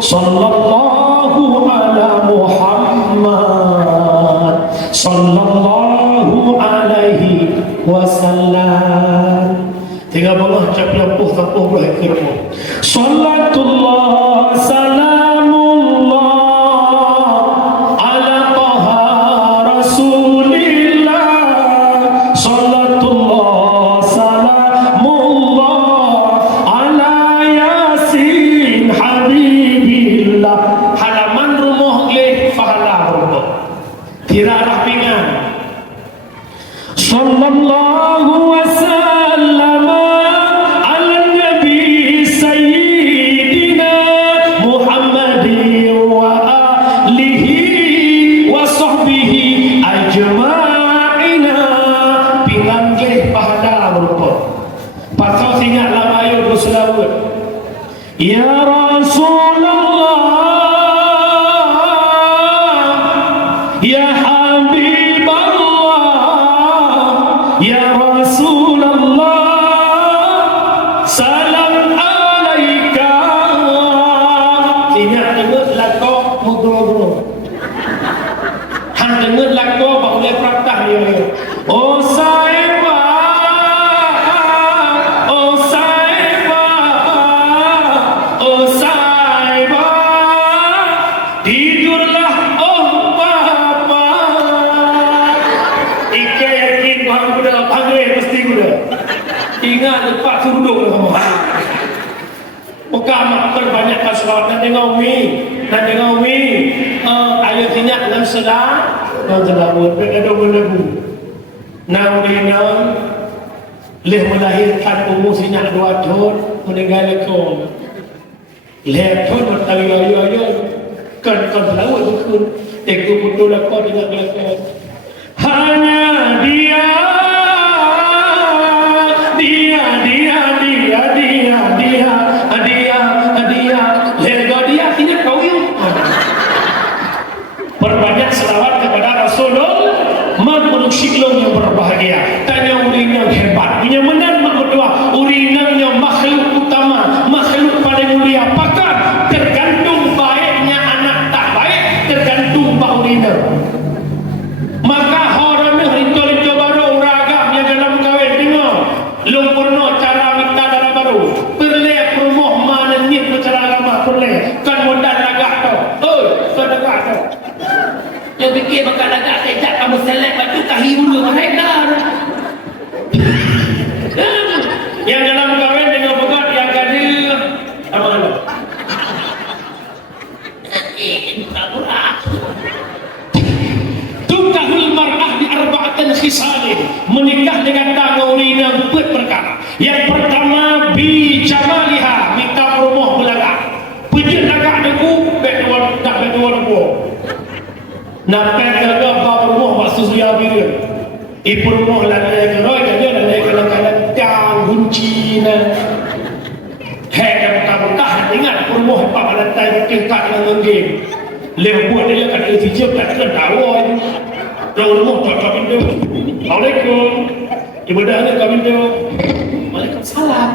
sallallahu ala Muhammad sallallahu alaihi wasallam. Tinggal bawah cap lampuh tapuh berakhir mu. Salatullah salamullah ala taha rasulillah. Salatullah salamullah ala yasin habibillah. Halaman rumah le fahala rumah. Tidak rapingan. Sallallahu wasallam ala nabi sayyidina Muhammadin wa alihi wa sahbihi ajma'ina. Pinganggih pahala berupa patau ingat dalam ayat berselawat ya Rasulullah ya ya Rasulullah salam alaika. Ingat dengar lagu mudro hang dengar lagu boleh praktek dia. Oh saiba, oh saiba, oh saiba, tidurlah oh papa. Ikai kuda panggil mesti kuda. Ingat lepas tunduk kamu. Mukamat perbanyakkan selawat dan dengar umi ayat ingat dalam sedang dan selawat berada berlagu. Naudina leh melahirkan umur sinyak 2 tahun meninggal lekong. Leh tahun bertali-tali kan selawat bukan. Aku betul aku dengan lekong. Hanya dia lega dia tidak kau yuk. Perbanyak selawat kepada Rasulullah menurut siklon yang berbahagia. Tanya uring yang hebat punya menang mak berdoa uringan yang makhluk utama, makhluk paling mulia. Apakah tergantung baiknya anak tak baik, tergantung pak uringan. Maka orang yang itu baru ragam yang dalam kawin dengar lumporno cara minta darah baru perleh rumah mana ni cara agama perleh kan modal lagak tu kan lagak tu yang fikir bakal lagak sejak kamu selek baju kahi dulu mereka yang dalam kawin dengan begat yang kali apa lu tukahul mar'ah di arba'atan khisalin. Menikah dengan tangaurina 4 perkara. Yang pertama bi jamaliha, minta rumah belakang. Pejit lagak deku bedua dak bedua deku. Nampak jaga bab rumah maksud dia bila. Ibu rumah lagi geroi dia lagi kalau tang huncina. Hei tak ingat rumah pak lantai tingkat dengan game. Leh buat dia kat sijil tak kena tahu. Rumah tak pintu. Assalamualaikum. Ibadah ni kami tu. Waalaikumsalam.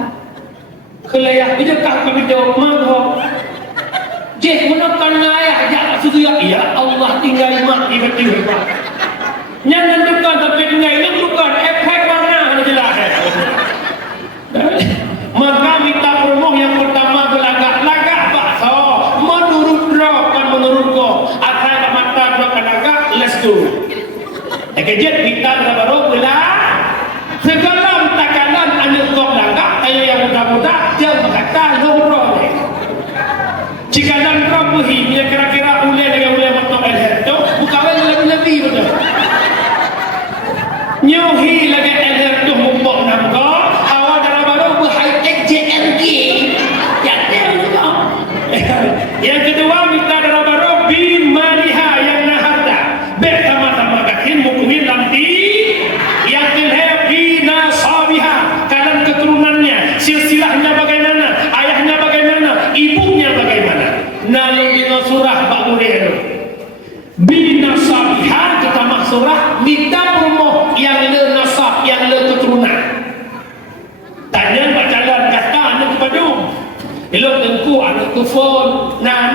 Kelayak dia kat pintu mangho. Jeh menekan ayah jak sudu ya Allah tinggal mak di betul. Jangan dukan tapi tinggal ini dukan efek warna ni jelas. Maka minta rumah yang pertama belagak bakso menurut roh kan menurut kau asal mata roh belagak let's go. Kejut minta baru belah segala takalan anak kau belagak ayo yang muda-muda jangan berkata roh ni. Jika dan roh buhi bila kira-kira ulai dengan ulai motor elher tu bukan lebih betul. Nyohi lagi elher tu mumpuk namko awal dalam baru berhai XJLG yang dia yang kedua minta dalam baru bin maniha yang nahada bersama-sama kakin mukumin nanti yang kelihatan bina sabiha kalan keturunannya silsilahnya bagaimana ayahnya bagaimana ibunya bagaimana nalu bina surah bakudero bina sabiha pertama surah minta rumah yang le nasab yang le keturunan tanya berjalan kata anak kepada elok tengku anak kufur nah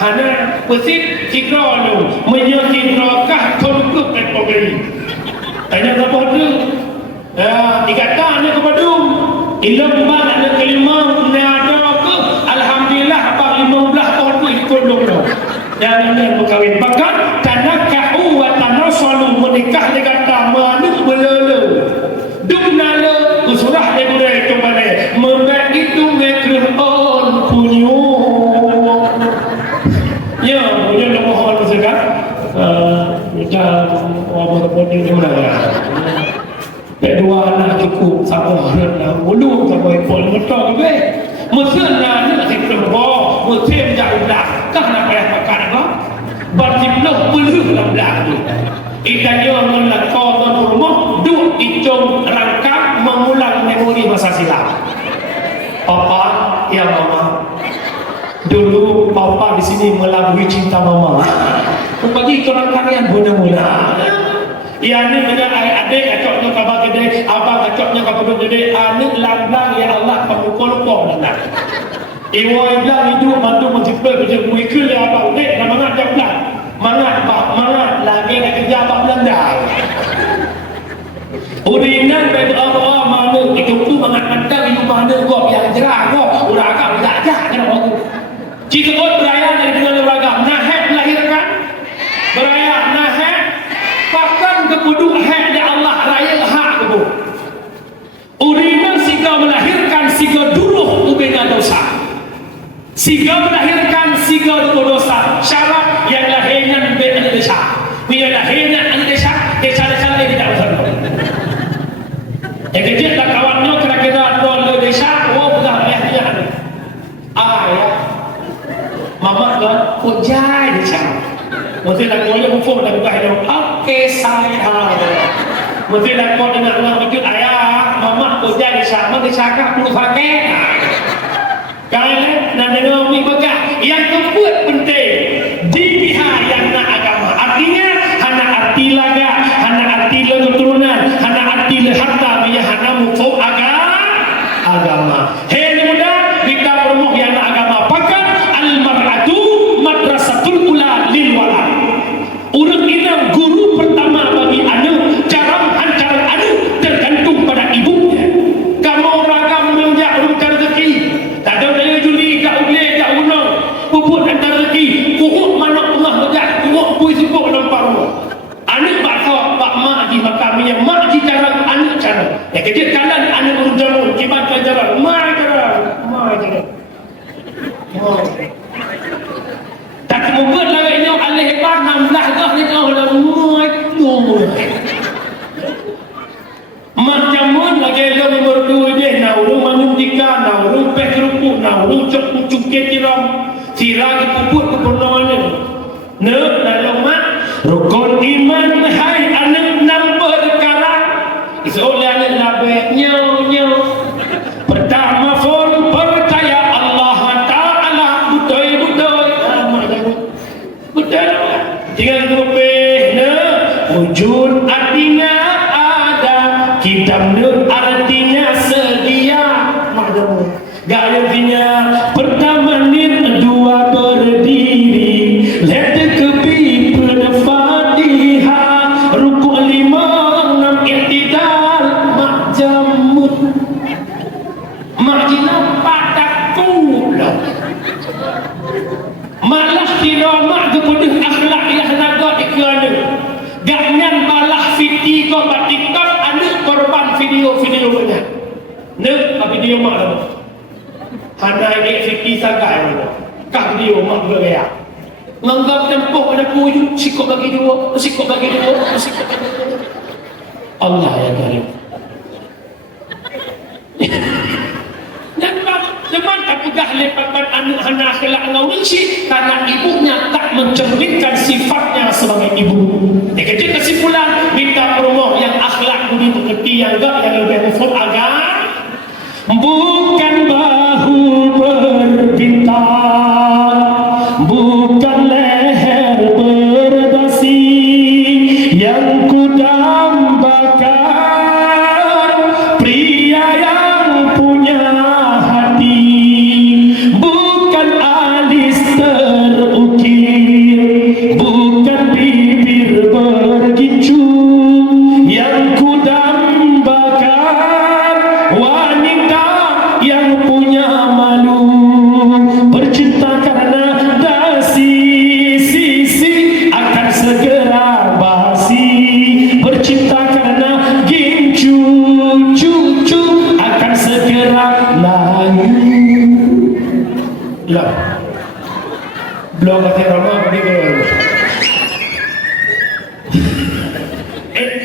hana pesit kira lu menyokira kah toluk kat pogeri tanya apa tu dikata anak kepadum ilam bang anak kelima ne ada ke alhamdulillah abang 15 tahun tu ikut dulu dan berkahwin bahkan tanakahu wa tanasalu menikah dikata manuk belele dumnala usurah dia boleh kembali membek itu mekrih on punyo ya punya nak mohon sekat macam orang berponi ni mana kedua anak cukup sabar dan ulu sampai pol motor ke mesin nak hikmah boh mesin jauh dah kah nak payah pakai apa bertimlah belum dalam dah tu idanya melakau dalam rumah duk icung rangkap mengulang memori masa silam papa ya mama dulu papa di sini melabui cinta mama bagi korang kalian mula-mula ya ni dengan adik acoknya kabar gede abang acoknya kabar gede anik lambang ya Allah pemukul-pukul nak iwa bilang hidup mantu menjipel kerja muikul ya abang dek nak mangat jam belah mangat pak mangat lagi nak kerja abang belanda urinan bagi Allah mana itu tu mangat mandang hidup mana kau yang jerah kau udah agak berjajah kan aku jika kau beraya dari dengan beragam nahet melahirkan beraya nahet bahkan kepuduk hak di Allah raya hak kebu uriman siga melahirkan siga duruh ubeda dosa siga melahirkan siga dosa syarat yang lahirnya ubeda dosa bila lahirnya dosa desa-desa lain tidak usah yang kecil tak kawannya kira-kira dua desa oh benar lahirnya ya mama kan ujai desa mesti nak kau yang ufo dah buka hidup. Okey saya. Mesti nak kau dengar orang kecil ayah, mama kau jadi sama disakap perlu pakai. Kalau nak dengar ni bagai yang keempat penting di pihak yang nak agama. Artinya hana arti laga, hana arti keturunan, hana arti harta, dia hana mufuk agama. Hei muda kita bermuh yang nak agama. Pakat al-mar'atu madrasatul ula lil walad. Urang inang guru pertama bagi anak, cara hantar anak tergantung pada ibunya. Kamu ragam menjak urang rezeki. Tak ada daya juli kat ugle kat unang. Puput hantar rezeki. Pukuk mana Allah menjak pukuk pui sibuk dalam paru. Anak bakal pak mak di makam yang mak di cara anak cara. Ya kecil kanan anak urang jamun kibat jalan. Mak cara. Tak membuat lagi ini Allah hebat 16 dah ni kau dah macam mana lagi lo nomor 2 dia nauru manundika nauru pekrupu nauru cok cuket tiram tiragi puput ke purnamanya ne dalam mak rukun iman hai anak nombor sekarang isoleh anak nabe nyo pertama form percaya Allah Ta'ala betul jangan lupa wujud artinya ada kitab artinya sedia gak artinya pertama nir dua berdiri let the kepi penfadiha ruku 5 6 i'tidal makjamut makjina pataku malah kira mak kepudih akhlak yang naga ikhlas gak nyan malah fiti kau batikot anak korban video banyak ne video mak lah hana ini fiti sagai kah video mak bergaya nganggap tempoh pada puju sikok bagi dua Allah ya karim Lepas tak pegah lepatkan anak-anak kelak ngau nunci karena ibunya tak mencerminkan sifatnya sebagai ibu. Kecil kesimpulan minta promoh yang akhlak budi pekerti yang gak yang lebih mufud agama bukan bahu berbintang, bukan leher berdasi yang kudambakan pria yang punya hati, bukan alis terukur Belum kata Rama begitu.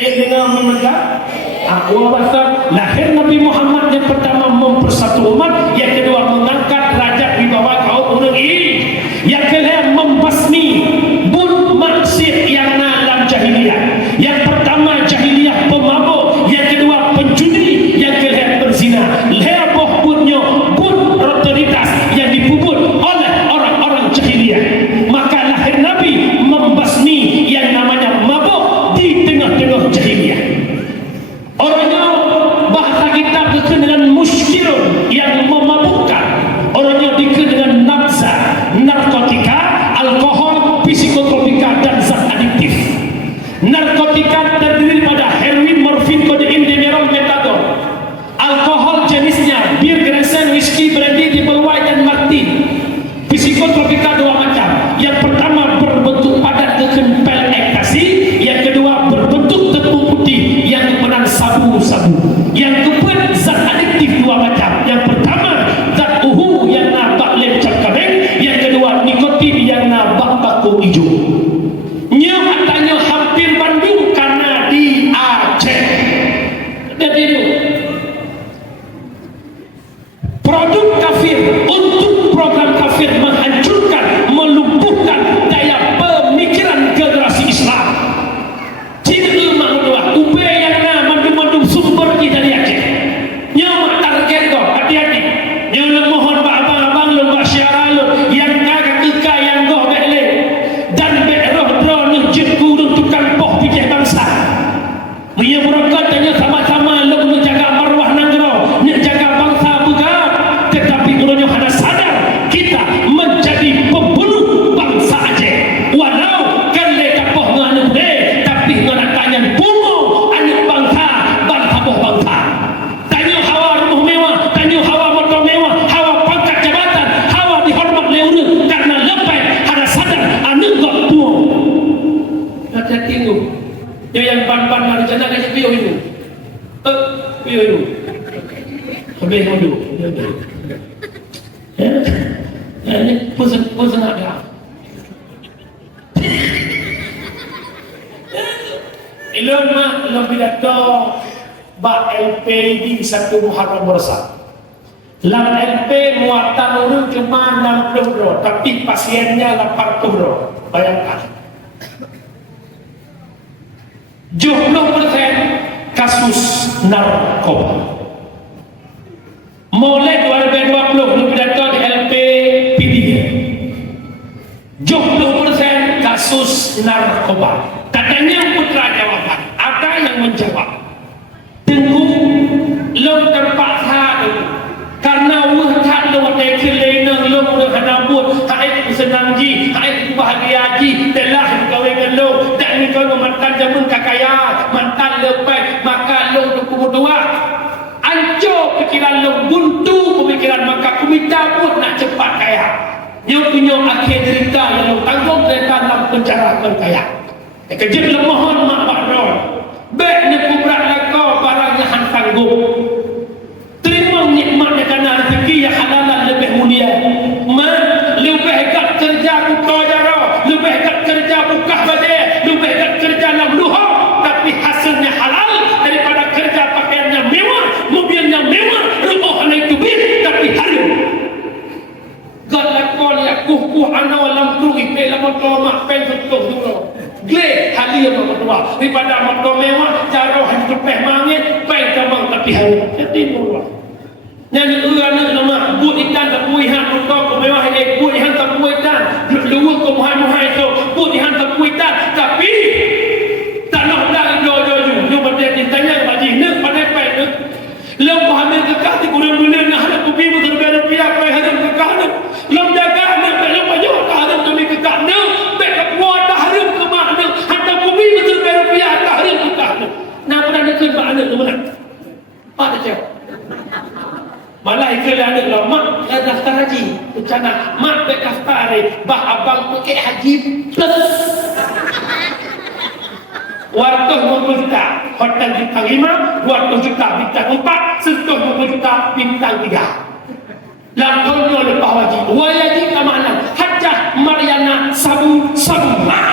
Dengan memegang Aku rasa lahir Nabi Muhammad yang pertama mempersatu umat, yang kedua mengangkat derajat di bawah kaum orang ini, yang kedua membasmi bun maksiat yang dalam jahiliyah. Yang pertama jahiliyah pemabuk, yang kedua penjudi, yang kedua berzina. Leboh bunyo bun rotalitas yang dipuput oleh orang-orang jahiliyah. Maka lahir Nabi membasmi yang namanya mabuk di tengah-tengah jahiliyah. Orangnya bahasa kita dikenal dengan muskilun yang memabukkan. Orangnya dikenal dengan nafsa, narkotika, alkohol, psikotropika dan zat adiktif. Narkotika terdiri pada heroin, morfin, kodein, demerol, metadon. Alkohol jenisnya bir, gresen, whisky, brandy, double white dan martin. Psikotropika dua macam. Yang pertama berbentuk padat kekempel ekstasi, yang kedua berbentuk tepung putih yang dipenan sabu-sabu. Yang kedua zat adiktif dua macam. Yang pertama zat uhu yang nabak lemcap kabeng, yang kedua nikotin yang nabak baku hijau. Nyo katanya hampir Bandung karena di Aceh. Jadi itu produk kafir untuk program kafir menghancurkan, melumpuhkan daya pemikiran generasi Islam. Cina maknanya ube yang mandum sumber di dari Aceh. Nyawa target kau, hati-hati. Nyawa mohon pak abang-abang lu pak syara lu yang kagak ika yang goh bele dan beroh drone jitku tukang poh pikir bangsa. Ia berangkat tanya sama-sama lu menjaga marwah nanggro, menjaga bangsa bukan. Tetapi orangnya hanya sadar kita menjadi pembunuh bangsa Aceh. Walau kan leka poh nganu deh, tapi ngana tanya bungo anak bangsa boh bangsa. Tanya hawa rumah mewah, tanya hawa motor mewah, hawa pangkat jabatan, hawa dihormat leurut karena lepai hanya sadar anak gak tua. Kata tengok dia yang ban-ban hari jana kasi piyo itu. Piyo itu. Habis madu. Ini pun ada. Ilon mah lebih datang ba LP di 1 Muharram Bersah. Lam LP muatan urut cuma 60 ro, tapi pasiennya 80 ro. Bayangkan. 70% kasus narkoba. Mulai 2020 lebih datang di LP PD. 70% kasus narkoba. Katanya putra jawaban. Ada yang menjawab. Tunggu lo terpaksa dulu. Karena wahkat lo ada kelainan lo udah hanabut. Haid senang ji, haid bahagia ji. Telah kawin lo dan ni kau mantan zaman kakaya, mantan lepai, maka lo berdua. Ancur pikiran lo, buntu pemikiran, maka aku minta pun nak cepat kaya. Yang punya akhir cerita yang lo tanggung cerita dalam penjara kaya. Kejut lemohon mak bakron. Baik ni kubrak lakau barangnya han sanggup. Terima nikmatnya karena rezeki yang halalan lebih mulia. Lebih hebat kerja buka jara, lebih hebat kerja buka badai, lebih hebat kerja dalam luhur, tapi hasilnya halal daripada kerja pakaiannya mewah, mobilnya mewah, rumah naik tubir, tapi haram. God lakon ya kuh ana walam kru ipe la motor mak pen tutup dulu. Gle halia berdua daripada motor mewah jaro hidup peh mangit pen kamang tapi haram. Jadi murah. Yang anak nama buat ikan tak buat ikan motor mewah ini buat ikan tak buat ikan luar ke muhai-muhai itu buat ikan tak buat ikan tapi tak nak dah jauh-jauh dia berarti tanya Pak Haji nak pandai pen nak lam hamil kekah di kurang bulan nak ada kopi betul-betul rupiah pen haram kekah nak lam jaga nak pen lam baju tak haram kami kekah nak pen keluar tak haram ke mak nak hantar kopi betul-betul rupiah tak haram kekah nak nak pernah nak ke mak anak tu mana Pak tak cakap malah ikut anak lo mak dah daftar haji rencana mak dah daftar bah abang pakai haji plus warga 20 juta hotel bintang 5 200 juta bintang 4 sentuh 20 juta bintang 3 Lakonnya lepas wajib. Wajib ke mana? Hajjah Mariana Sabu Sama.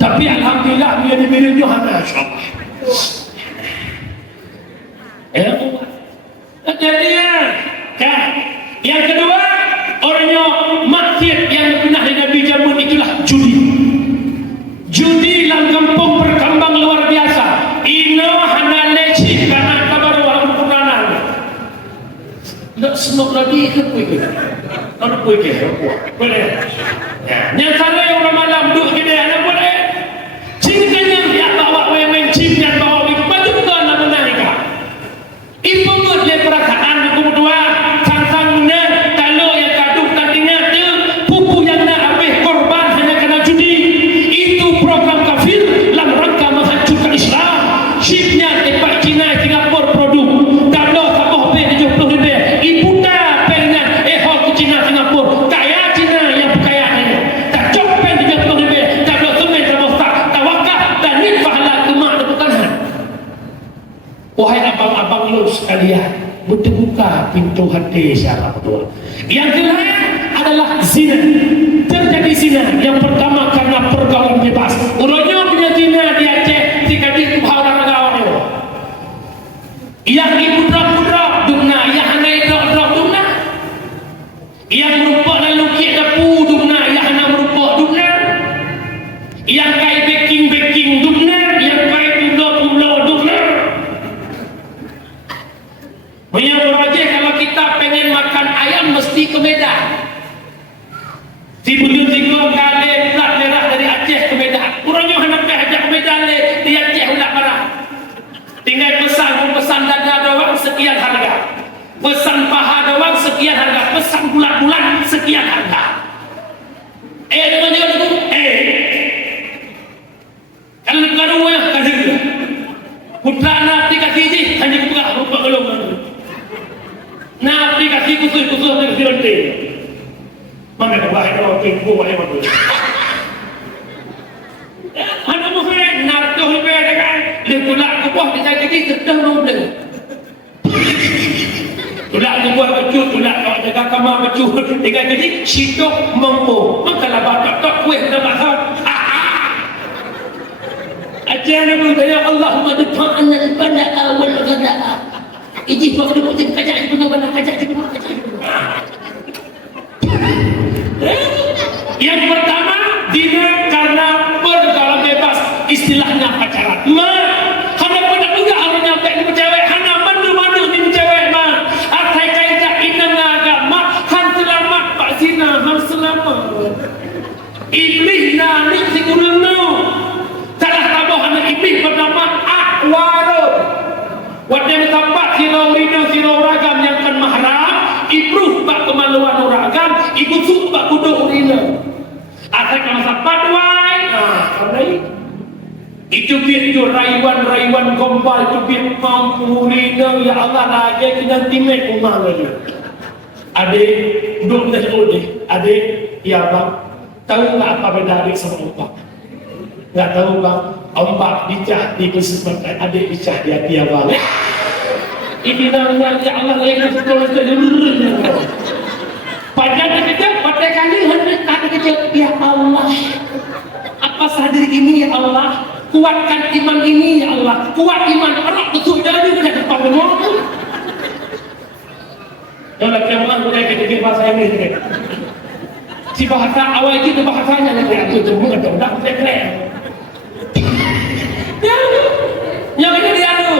Tapi alhamdulillah dia diberi Yohana insyaAllah. Jadi kan. Yang kedua, orangnya maksiat yang pernah Nabi jamun itulah judi. Judi dalam kampung berkembang luar biasa. Ino hana leci karena kabar orang Quranan. Nak senok lagi ke kuih. Nak kuih ke? Boleh. Yang sana yang orang malam duduk kita anak boleh. Cingkanya dia bawa weng-weng cingkan bawa weng baju kan nak menaik. Ibu ngut le perasaan aku berdua. Sang-sang benar kalau yang gaduh tandingan tu pupu yang nak habis korban hanya kena judi. Itu program kafir dalam rangka menghancurkan Islam. Shipnya tempat Cina Singapura produk. Kalau sabah be 70 ribu. Ibu dah pengen hol ke Cina Singapura. Kaya Cina yang kaya hanya. Tak cok pen 70 ribu. Kalau semen termosak tawakal dan ni pahala kemak bukan. Wahai abang-abang lu sekalian, berbuka pintu hati secara betul. Yang kedua adalah zina. Terjadi zina. Yang pertama karena pergaulan bebas. Urutnya punya zina di Aceh, jika di Tuhan orang yang ibu drop dumna, yang hanai drop dumna, yang merupakan lalu kita pu dumna, yang hana merupakan dumna, yang kai baking dumna, yang kai pulau dumna. Menyambut aja kalau kita pengen makan ayam mesti ke Medan. Si bujur-bujur kali plat merah dari Aceh ke Medan. Kurangnya hendak ajak ke Medan le, di Aceh hendak marah. Tinggal pesan dada doang sekian harga. Pesan paha doang sekian harga. Pesan bulan-bulan sekian harga. Dengan dia tu, kalau baru ya kasih dia. Putra nak dikasih je, hanya buka rupa golongan. Nak dikasih khusus dari sironte. Mana bahaya orang tengku bahaya mana? Anak muhrim nak tu lebih dengan lekulak kuah kita jadi sedang nombor. Tulak kuah becut, tulak kau jaga kamar becut. Dengan jadi sidok mampu. Makalah batak tak kuih dah makan. Ajar pun saya Allahumma dafa'na al-bala'a wal ghada'a. Iji waktu putih kajak itu benar kajak itu. Yang pertama zina karena pergaulan bebas, istilahnya pacaran. Hana pun juga orang nyampe ni cewek, hana mandu ni cewek mah. Atai kaidah inna agama han selamat pak zina han selamat. Iblis na ni sigurno. Salah tambah anak iblis bernama Akwaro. Wadang tempat sirau ragam yang kan mahram, ibruh bak kemaluan ragam, ibu suk bak kudu urina. Asal kalau sampai duai, itu biar rayuan gombal itu biar mampu urina. Ya Allah lagi kena timek rumah lagi. Adik, duduk dah deh. Adik, ya bang, tahu tak apa beda adik sama ombak? Tak tahu bang, ombak dicah di kesempatan adik dicah di hati abang. Ini namanya ya Allah lagi sekolah dulu. Padahal kita pada kali hendak kata kecil ya Allah. Apa sadar ini ya Allah? Kuatkan iman ini ya Allah. Kuat iman orang betul jadi pada depan rumah. Kalau kemudian boleh kita bahasa Inggris. Si bahasa awal itu bahasanya yang itu bukan dah sekret. Yang ini dia tu.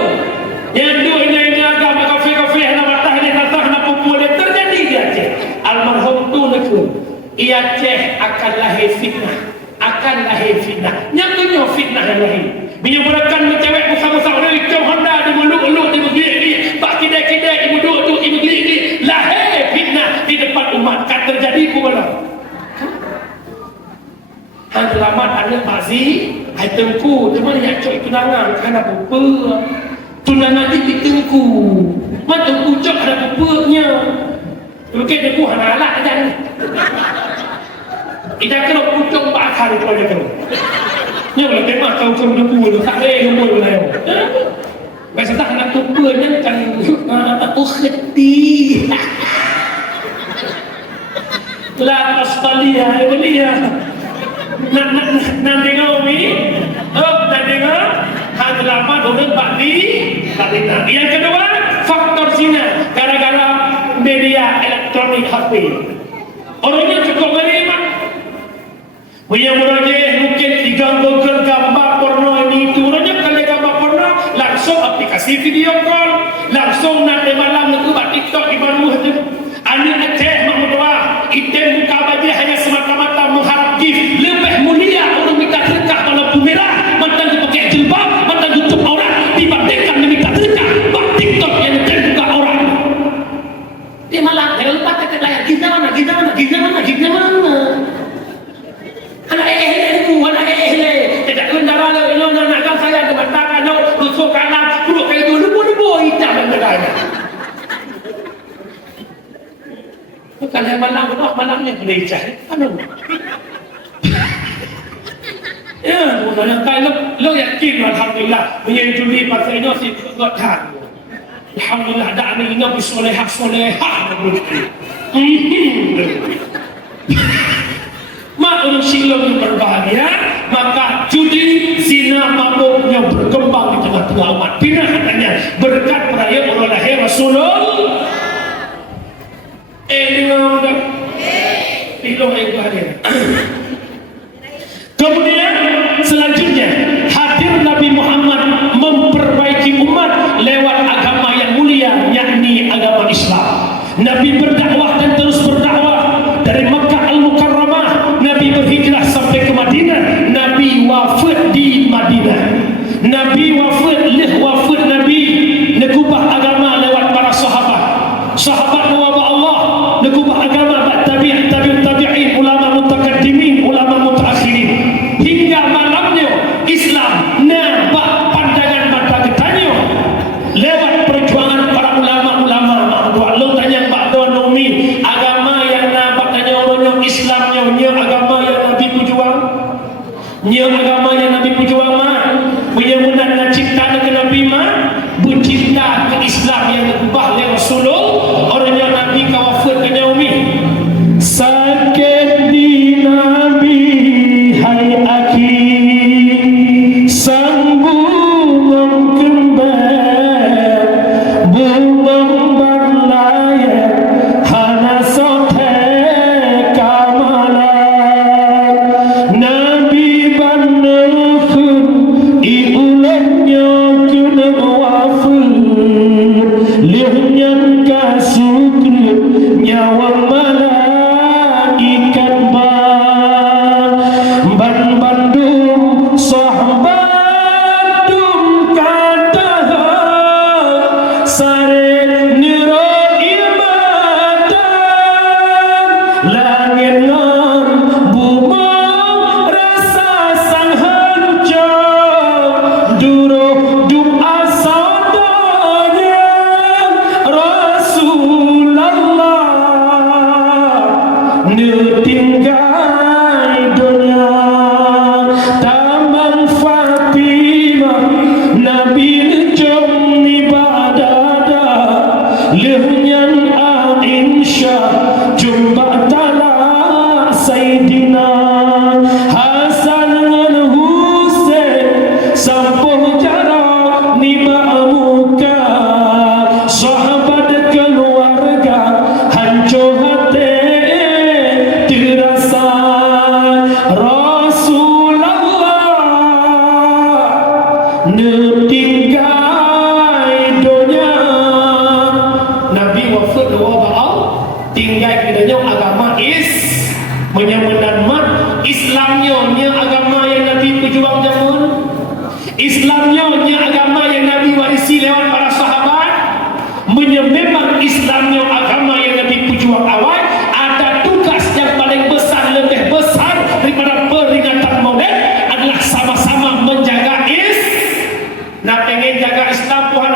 Yang dua ini agama kafe nak matah ni tatah nak pupul dia terjadi di Aceh. Almarhum tu nak ia Aceh akan lahir fitnah. Nyatanya fitnah yang lahir. Menyebabkan cewek besar-besar dari Jom Honda di muluk-muluk di begini. Pak kidai-kidai di muluk tu di begini. Lahir fitnah di depan umat. Kan terjadi pula. Han selamat anak Mazi. Hai tengku, teman yang cok tunangan kerana apa? Tunangan di tengku. Mak tengku cok ada apa-apanya. Mungkin tengku hana alat aja. Ida kena pucuk bakar itu aja kena. Ni boleh tema kau tengku tu tak boleh nombor lah. Biasa tak nak tumpulnya kan ukhti. La Australia Belia. Nak tengok ni, nak tengok hal drama dorang bakti. Yang kedua, faktor zina gara-gara media elektronik HP. Orangnya cukup beriman. Punya meraja mungkin diganggukan gambar porno ini itu. Orangnya kalau gambar porno langsung aplikasi video call, langsung nanti malam itu buat TikTok ibaru itu. Anak Aceh Mahmudwah item muka baju hanya semata-mata mengharap gift. Lebih mulia orang minta sedekah walaupun merah, mantan pakai jilbab, mantan tutup aurat dibandingkan dia minta sedekah buat TikTok yang terbuka aurat. Dia malah lepas kata layak kita mana. Anak tidak bendara lo nak saya ke bantakan lo rusuk kanan buruk kayak itu lebu hitam benderanya. Bukan yang malamnya gereja anu. Ya, bukan kalau lo yakin alhamdulillah punya juli pasal ini sih kuat kan. Alhamdulillah dah ni ina bisolehah Mak orang silong yang berbahagia, maka judi, zina, mabuk yang berkembang di tengah-tengah umat. Bila katanya berkat perayaan orang lahir Rasulullah. Dengar tak? Pilih yang hadir. Kemudian selanjutnya hadir Nabi Muhammad memperbaiki umat lewat agama yang mulia, yakni agama Islam. Nabi berdakwah dan terus berdakwah dari Makkah Al-Mukarramah. Nabi berhijrah sampai ke Madinah. Nabi wafat di Madinah. Nabi wafat Nabi nekubah agama lewat para sahabat. Sahabat nawabah Allah nekubah agama ba'd tabi'in, ulama mutakaddimin, ulama mutakhirin. Hingga malamnya Islam nampak pandangan mata ketanyo lewat perjuangan para ulama-ulama. Lo tanya Pak Tuan Umi, agama yang nampak tanya orang Islamnya, agama yang Nabi berjuang, agama yang Nabi berjuang mah, punya menang nak cipta ke Nabi mah, bercinta ke Islam yang berubah oleh Rasulullah. Orangnya Nabi kawafat ke Umi. Sakit di Nabi, hai aki, sang burung kembar, burung berlayar, hana sote kamalan. Nabi banafun, iulatnya kena wafur, lihnya kasukri, nyawa malaikat bandung sahabatum kata sare niro ibadah langit ngan buma rasa sang hancur duruh doa sadanya Rasulullah tinggal dunia. Taman Fatimah Nabi jom ibadah lehnya Aisyah jumpa tala Sayyidina Hasan dan Husain sampuh jarak nima muka sahabat keluarga hancur hati terasa Rasulullah tinggal dunia. Nabi wafat tinggal dunia agama menyamankan mat Islamnya agama yang Nabi berjuang zaman. Islamnya agama yang Nabi warisi lewat para sahabat. Memang Islamnya agama yang Nabi berjuang awal. Ada tugas yang paling besar, lebih besar daripada peringatan Maulid adalah sama-sama menjaga nak pengen jaga Islam Tuhan.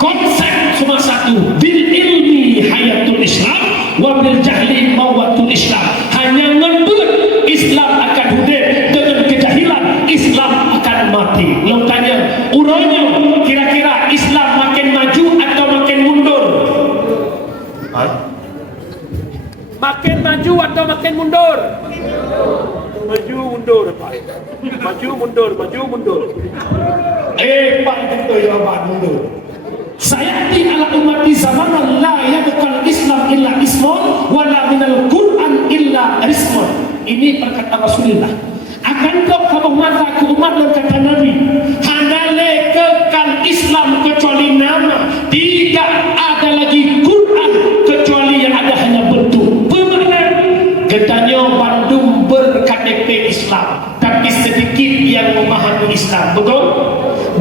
Konsep cuma satu, bil ilmi hayatul Islam wa bil jahli mawatul Islam. Hanya ngebut Islam akan hidup, dengan kejahilan Islam akan mati. Lo tanya urangnya kira-kira Makin maju atau makin mundur? Maju mundur Pak. Maju mundur, maju mundur. Pak itu jawaban mundur. Sayati ala ummati zamanan la yabqal Islam illa ismun wala minal Qur'an illa ismun. Ini perkataan Rasulullah. Akan kau kamu mata ke umat dan kata Nabi, handale kekal Islam kecuali nama, tidak ada lagi Quran kecuali yang ada hanya bentuk. Bermakna katanya Bandung ber-KTP Islam, tapi sedikit yang memahami Islam. Betul?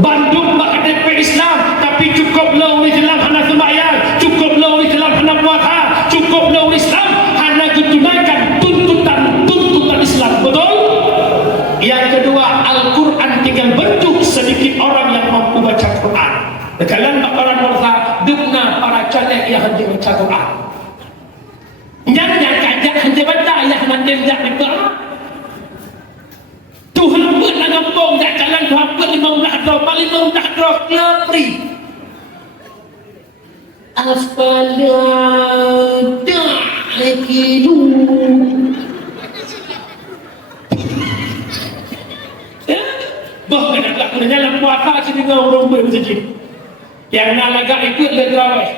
Bandung ber-KTP Islam, tapi cukup lah oleh Islam hanya sembahyang, cukup lah oleh Islam hanya puasa, cukup lah oleh Islam hanya tunaikan tuntutan Islam. Betul? Yang kedua, Al-Quran tinggal bentuk sedikit orang yang mampu baca Quran. Kalian orang merasa dukna para caleg yang hanya baca Quran. Jangan kajak hanya baca yang nanti tidak dibaca. Tuhan pun nak ngomong tak jalan Tuhan pun lima tak drop klepri. Afala ta'qilu. Bahkan nak dalam puasa sini dengan orang bermasjid. Yang nak lagak ikut legrawai.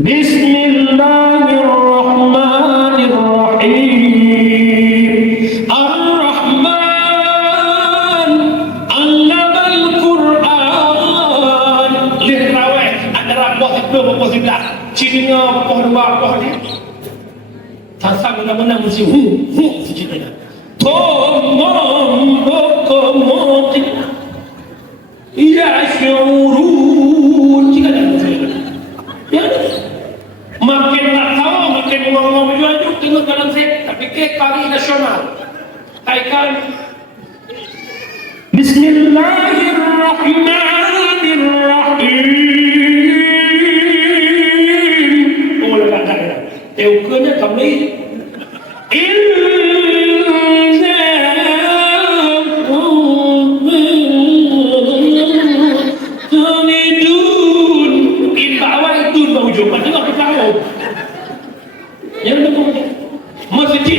Bismillahirrahmanirrahim. Ar-Rahman 'allamal Qur'an. Legrawai antara puasa itu puasa sebelah. Sini dengan puasa dua puasa ni. Tasam mana-mana mesti sejidanya. Tomam bokomoti ya syurun jika ya makin tak tahu makin ngomong juga tengok dalam set tapi ke kari nasional kaikan Bismillahirrahmanirrahim. Oh lah tak ada teukanya kami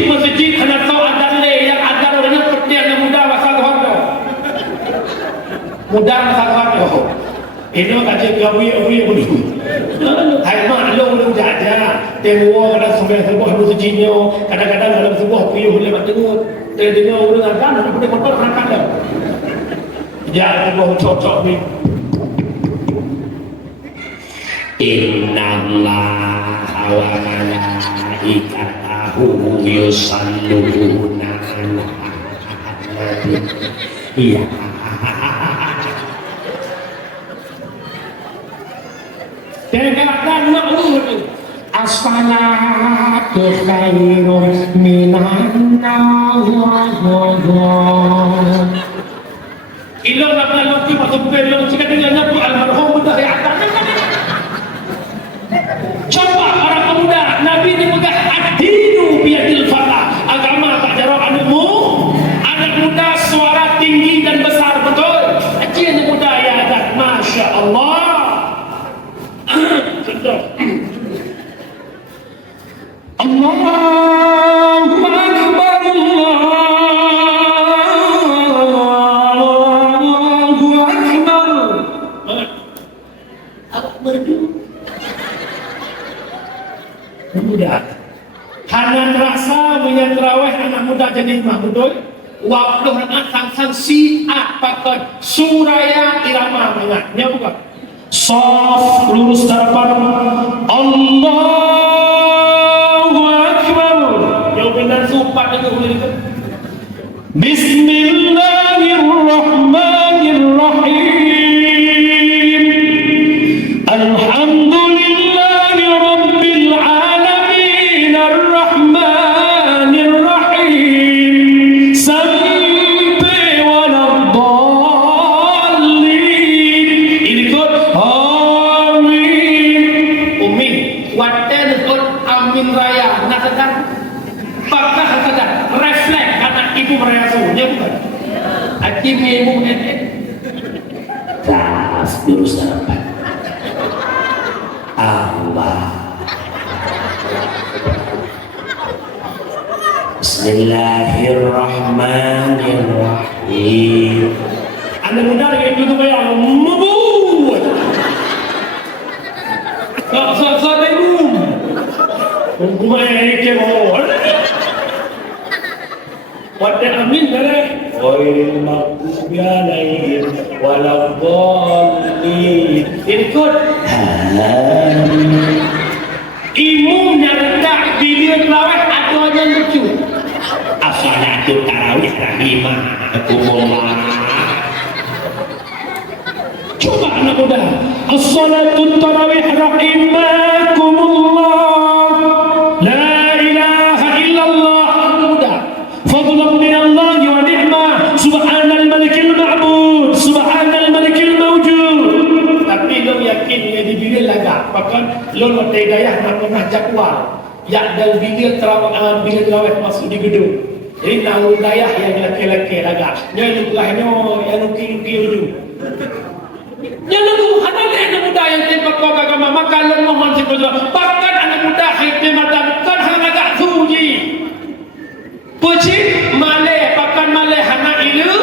masjid hendak tahu adan le yang adan orangnya seperti yang muda masa Tuhan tu muda masa Tuhan tu ini maka dia gawi dulu hai mak lo belum jaja tengok ada sebuah masjidnya kadang-kadang dalam sebuah piyuh boleh tengok dengar orang adan nak boleh motor berangkat dah jangan sebuah cocok ni innallaha wa malaikatahu yusalluna 'alan nabi. Iya. Dengarkan maklum as-salatu khairun minan nawm. Ilo nak lalu masuk belum jika dengannya tu almarhum mudah ya akan. Coba para pemuda Nabi ini pegang ad-dinu biyadil fata, agama tak jarak anakmu. Anak muda suara tinggi dan besar betul. Anak muda ya adat, masya Allah. Allahu Akbar, Allahu Akbar. Awak merdu muda. Hanan rasa menyang terawih anak muda jadi imam betul. Waktu anak sang si pakai suraya irama mengatnya bukan. Soft lurus harapan. Allahu Akbar. Yang benar sumpah dengan boleh itu. Bismillahirrahmanirrahim. Alhamdulillahi Rabbil Alamin Ar-Rahmanirrahim sampai waladdallin. Ini kot amin. Umi waten kot amin raya nak sedang bakal sedang refleks anak ibu meraya sunya bukan hakim ibu nenek tas jurus apa Allah Bismillahirrahmanirrahim. Anak muda yang itu bayang mabuk. Sa dayum. Kung kumain ke mo. Wala amin dere. Wail maghdubi alaihim waladdallin. Ikut. Imumnya rendah bila terawih atau aja lucu. As-salatu tarawih rahimakumullah. Coba anak muda. As-salatu tarawih rahimakumullah. La ilaha illallah. Anak muda. Fadlan min Allah wa ni'mah. Subhanal malikil ma'bud. Subhanal malikil mawjud. Tapi lo yakin dia dibili lagak. Bahkan lo letak daya nak pernah jakwal. Ya dan bila terawih masuk di gedung. Jadi nahu daya yang laki-laki lagak. Dia lukahnya yang luki-luki dulu. Yang lalu anak muda yang tempat kau agama makanan mohon sebetulnya. Bahkan anak muda haid mata kan hang agak suji. Puji malai bahkan malai anak ilu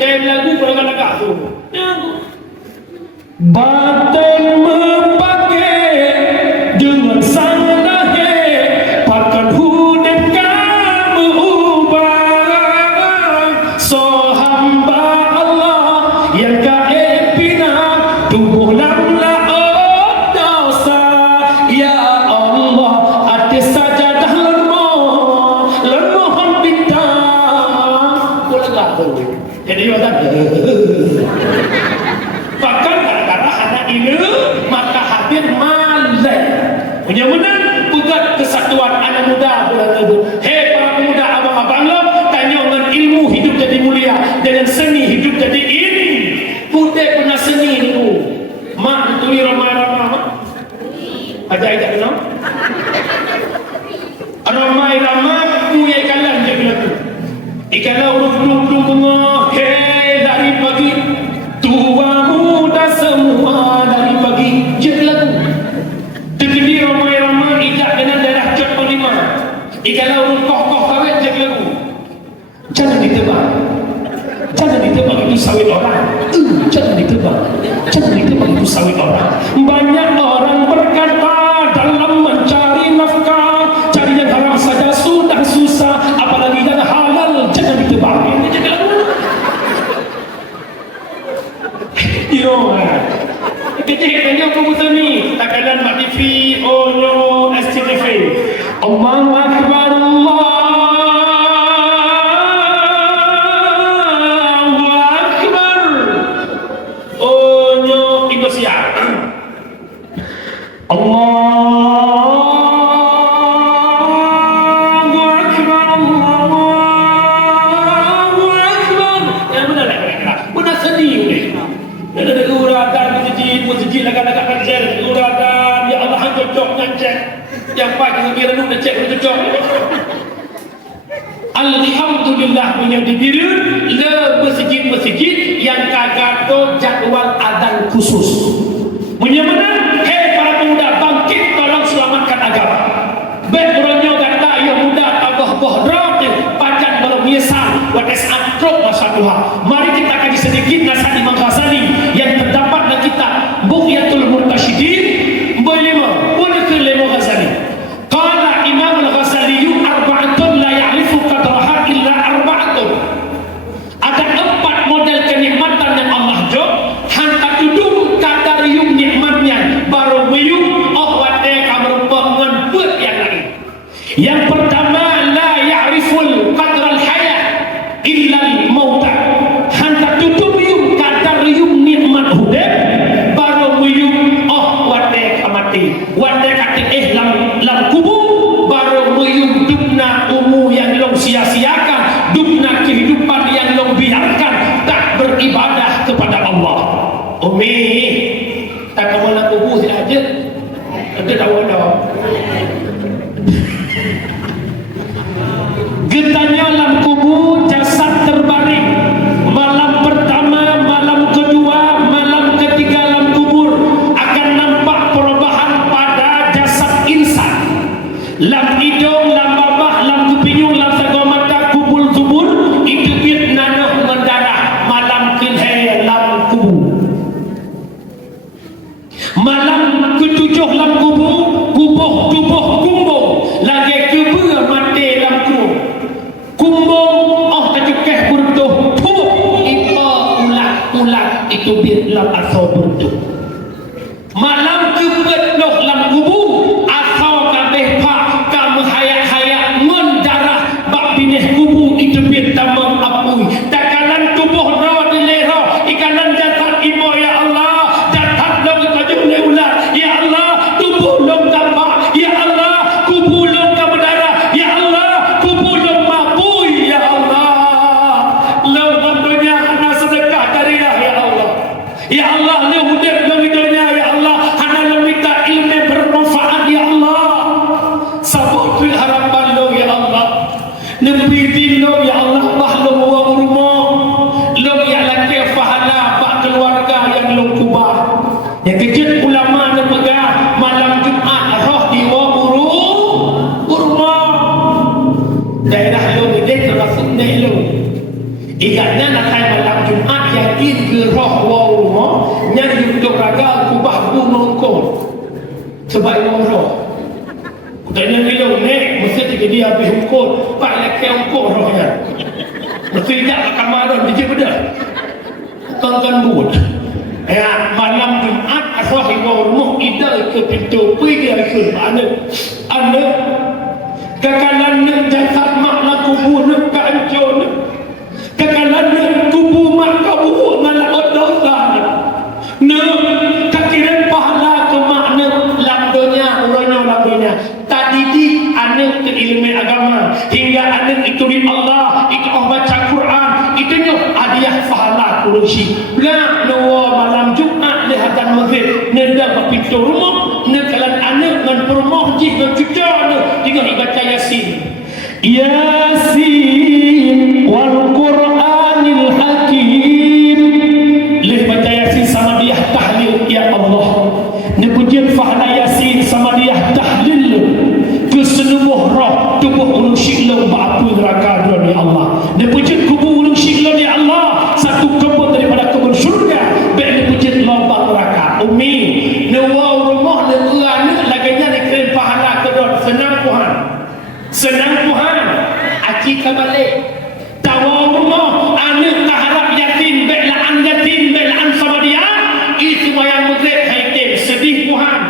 dan lagu kau agak tu. Badan mempakai dengan sandahe bahkan hudap kamu ubah. So hamba Allah yang tubuh lamlah dosa ya Allah atas sajadah lemah bintang bolehlah jadi macam bahkan gara-gara anak ini maka hadir malai punya menang pegat kesatuan anak muda bulan itu. Hei para pemuda abang-abang lo tanya dengan ilmu hidup jadi mulia dengan seni hidup jadi ini putih pernah seni dulu mak tuli ramai-ramai aja kenal ramai-ramai punya ikalan dia bilang tu ikalan urut-urut tengah hei dari pagi tua muda semua dari pagi dia bilang tu dikini ramai-ramai ijak dengan daerah Cep Panglima ikalan urut koh-koh kawet dia bilang tu jangan ditebak itu sawit orang. Jangan ditebak itu sawit orang. Banyak orang berkata dalam mencari nafkah, cari yang haram saja sudah susah, apalagi yang halal. Jangan ditebak. Yo, kecil-kecilnya komputer ni takaran Mak TV, Ono, SCTV. Allahu Akbar, Allah. Allahu Akbar, Allahu Akbar. Yang benar tak kira-kira? Benar sedih ni. Ada uradan masjid agak-agak kerja, uradan ya Allah hang cocok ngancek. Yang pagi lagi renung nak cek cocok. Alhamdulillah punya diri le masjid-masjid yang kagak tu jadual adzan khusus. Punya mana? Hei para pemuda bangkit tolong selamatkan agama. Bet orangnya kata ya muda tambah bohdrot pajan baru biasa wates antrok masa Tuhan. Mari kita kaji sedikit nasihat Imam Ghazali yang terdapat dalam kitab Bughyatul Murtasyidin berlima boleh ke lima Ghazali. Qala Imam Al-Ghazali arba'atun la ya'rifu qadraha illa arba'atun. Ada 4 model kenikmatan yang Allah jawab hantar tudung kadar yung nikmatnya baru meyung wate kamu bangun buat yang lain. Yang pertama la ya'riful qadral hayat illa al-mauta. Hantar tudung yung kadar yung nikmat hudah baru meyung wate kamati wate kati lam kubur baru meyung dupna umu yang long sia-siakan dupna kehidupan yang long biarkan tak beribadah kepada Allah. Umi tak kamu nak kubur saja ada tahu. Getanya dalam kubur jasad terbaring malam pertama, malam kedua, malam ketiga dalam kubur akan nampak perubahan pada jasad insan. Lam hidung, lam babah, lam kupinyung, lam atau bentuk. Malam kebetuh lam kubu atau kabeh pak kamu hayat-hayat mendarah bak binih kubu itu bintang mengapui takalan tubuh rawa di lera ikanan jasad ibu ya Allah jasad long kajung neulah ya Allah tubuh long gambar ya Allah kubu long berdarah ya Allah kubu long mabui ya Allah long tentunya anak sedekah jariah ya Allah ya Allah ni hudir long hidupnya ya Allah hana long minta ilmu bermanfaat ya Allah sabuk harapan long ya Allah Nabi lo ya Allah bahlum wa rumah lo ya laki fahala pak keluarga yang lo kubah yang kejut ulama dan megah malam Jumat roh di wa rumah daerah lo gede termasuk ni lo ingatnya nak kai malam Jumat yang ke roh wa rumah yang hidup raga kubah gunung ko sebab roh tanya bila ni mesti dia habis hukum pak laki hukum rohnya mesti tak akan marah dia benda tonton buat ya malam Jumat roh ibu rumah ida ke pintu pergi ke mana anda kekalan ni jasad makna kubur ni kancur ni kekalan ni kubur mak kabur ngalah dosa ni kakiran pahala ke makna lamdonya uranya lamdonya tadidik anak ke ilmu agama hingga anak ikutin Allah ikut baca Quran itunya hadiah pahala kurusi nak nawa malam Jumat lihatan maghrib nenda pintu rumah nekalan anak dan rumah jih dan cucu tinggal baca Yasin Yasin wal Quranil Hakim leh baca Yasin sama dia tahlil ya Allah ni pujian pahala Yasin sama dia tahlil ke seluruh roh tubuh ulung syiklam ba'apu neraka dua ni Allah dia pujian kubur ulung syiklam ni Allah satu kebun daripada kebun syurga baik dia pujian lomba neraka umi nawa rumah dan anak laganya dia kira pahala kedua senang Tuhan akikah balik tawa rumah anak taharap yatim baik la'an sama dia itu yang muzid haitim sedih Tuhan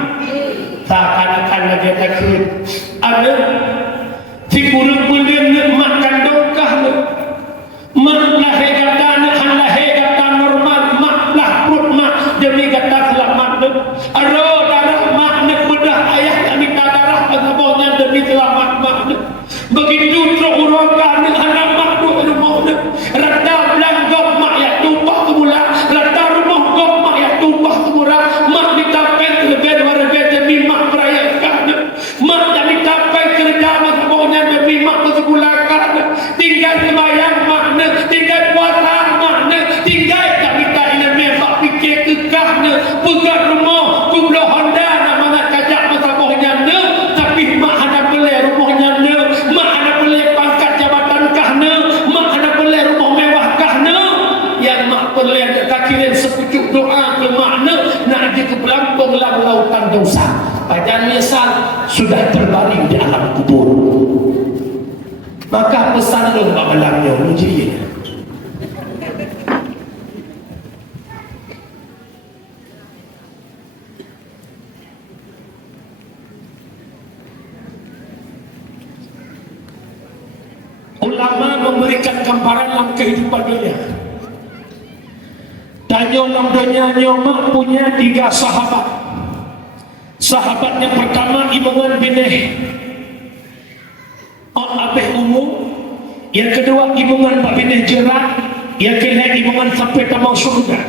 takkan lagi takut ada si kurang boleh nak makan dokah nak mak lahir kata nak han lahir kata normal mak lah perut mak demi kata selamat nak arah darah mak nak bedah ayah nak minta darah pasabahnya demi selamat mak nak begitu teruk urangkan nak anak mak duk rumah nak rata belanggap mak yang tumpah semula rata rumah gop mak yang tumpah semula mak ditapkan lebih warga demi mak merayakan mak yang ditapkan kerja masabahnya demi mak bersegulakan tinggal sembahyang mak tinggal puasa mak tinggal tak minta ilmu mak fikir kekah pegang rumah kumlah Honda nak mana kajak masabahnya tapi mak hendak beli rumahnya mak hendak beli pangkat jabatan kah mak hendak beli rumah mewah kah yang mak beli kakirin sepucuk doa ke mak nak dia ke pelampung lautan dosa padahal menyesal sudah terbaring di alam kubur maka pesan lo mak malamnya ujian ulama memberikan gambaran dalam kehidupan dunia tanya dalam dunia nyomak punya 3 sahabat yang pertama Imungan binih Abih Umum yang kedua Imungan binih Jerat yang ketiga Imungan sampai tamang surga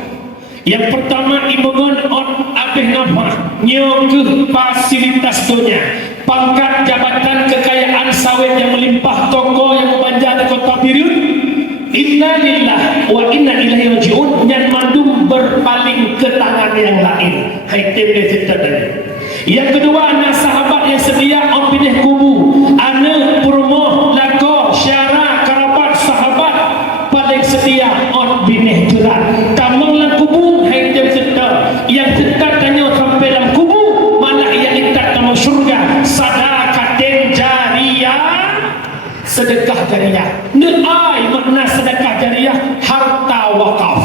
yang pertama Imungan Abih Nafah nyongguh fasilitas dunia pangkat jabatan kekayaan sawit yang melimpah toko yang membanjir di kota Birut inna lillah wa inna ilaihi raji'un yang mandum berpaling ke tangan yang lain haitim dia cerita tadi yang kedua anak sahabat yang sedia on binih kubu anak purmoh lako syara karabat sahabat paling sedia on binih jerat tamang lang kubu haitim cerita yang cerita tanya sampai dalam kubu malah yang ikat tamang syurga sadaqatin jariyah sedekah jariah ne'ai makna sedekah jariah harta wakaf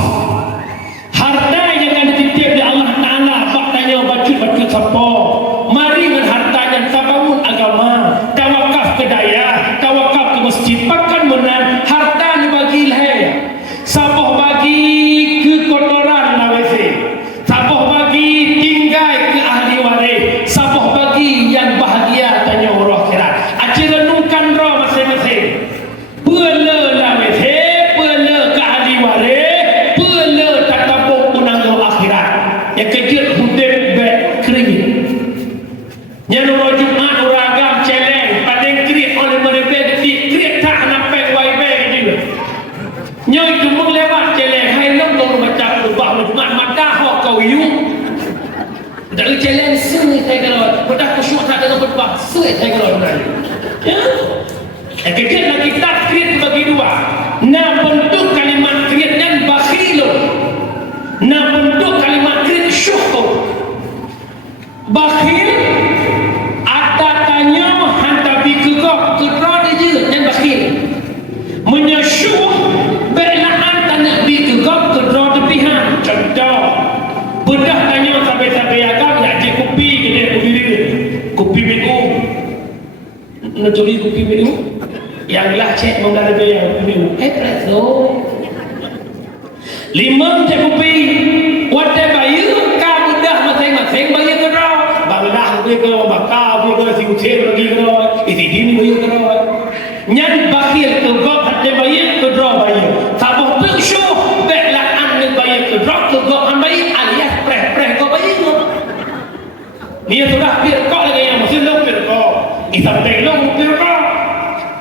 harta yang akan dititip sapa mari dengan hartanya tabangun agama, tawakaf ke daya, tawakaf ke masjid, pakan menang harta dibagi lahir. Sabah bagi ke kotoran lawese, sabah bagi tinggal ke ahli waris, sabah bagi yang bahagia tanya orang akhirat. Aceh renungkan roh masing-masing. Pela lawese, pela ke ahli waris, pela tak tabung unang akhirat. Yang kejut hudib bek kering. Yang orang Jumat orang agam celeng paling krik oleh mereka krik tak nampak wai-wai gitu. Nyoi tu lewat celeng hai long long baca ubah Jumat mata hok kau yu. Dak celeng sui saya kalau pada khusyuk tak dengan berubah sui saya kalau benar. Ya. Kekek lagi tak krik bagi dua. Nah bentuk kalimat krik dan bakhilun. Nah bentuk kalimat krik syukur. Bakhil tanya hantar pergi kedra dia je dan bakhil menyasyuh belaan tak nak pergi kedra tepihan. Contoh bedah tanya sampai-sampai agak nak cek kopi ke dia kopi dia kopi minum nak curi kopi minum yang lah cek menggala dia yang kopi minum preso 5 cek kopi wadah bayar kau bedah masing-masing bayar kedra balah dia ke bakal dia ke si ucap lagi ke isi dini bayar ke nyan bakhil ke gop hati bayar ke draw bayar sabah bersyuh belaan ni bayar ke draw ke gop han bayar alias preh kau bayar ni sudah bir kau lagi yang mesti long bir kau isam teh long bir kau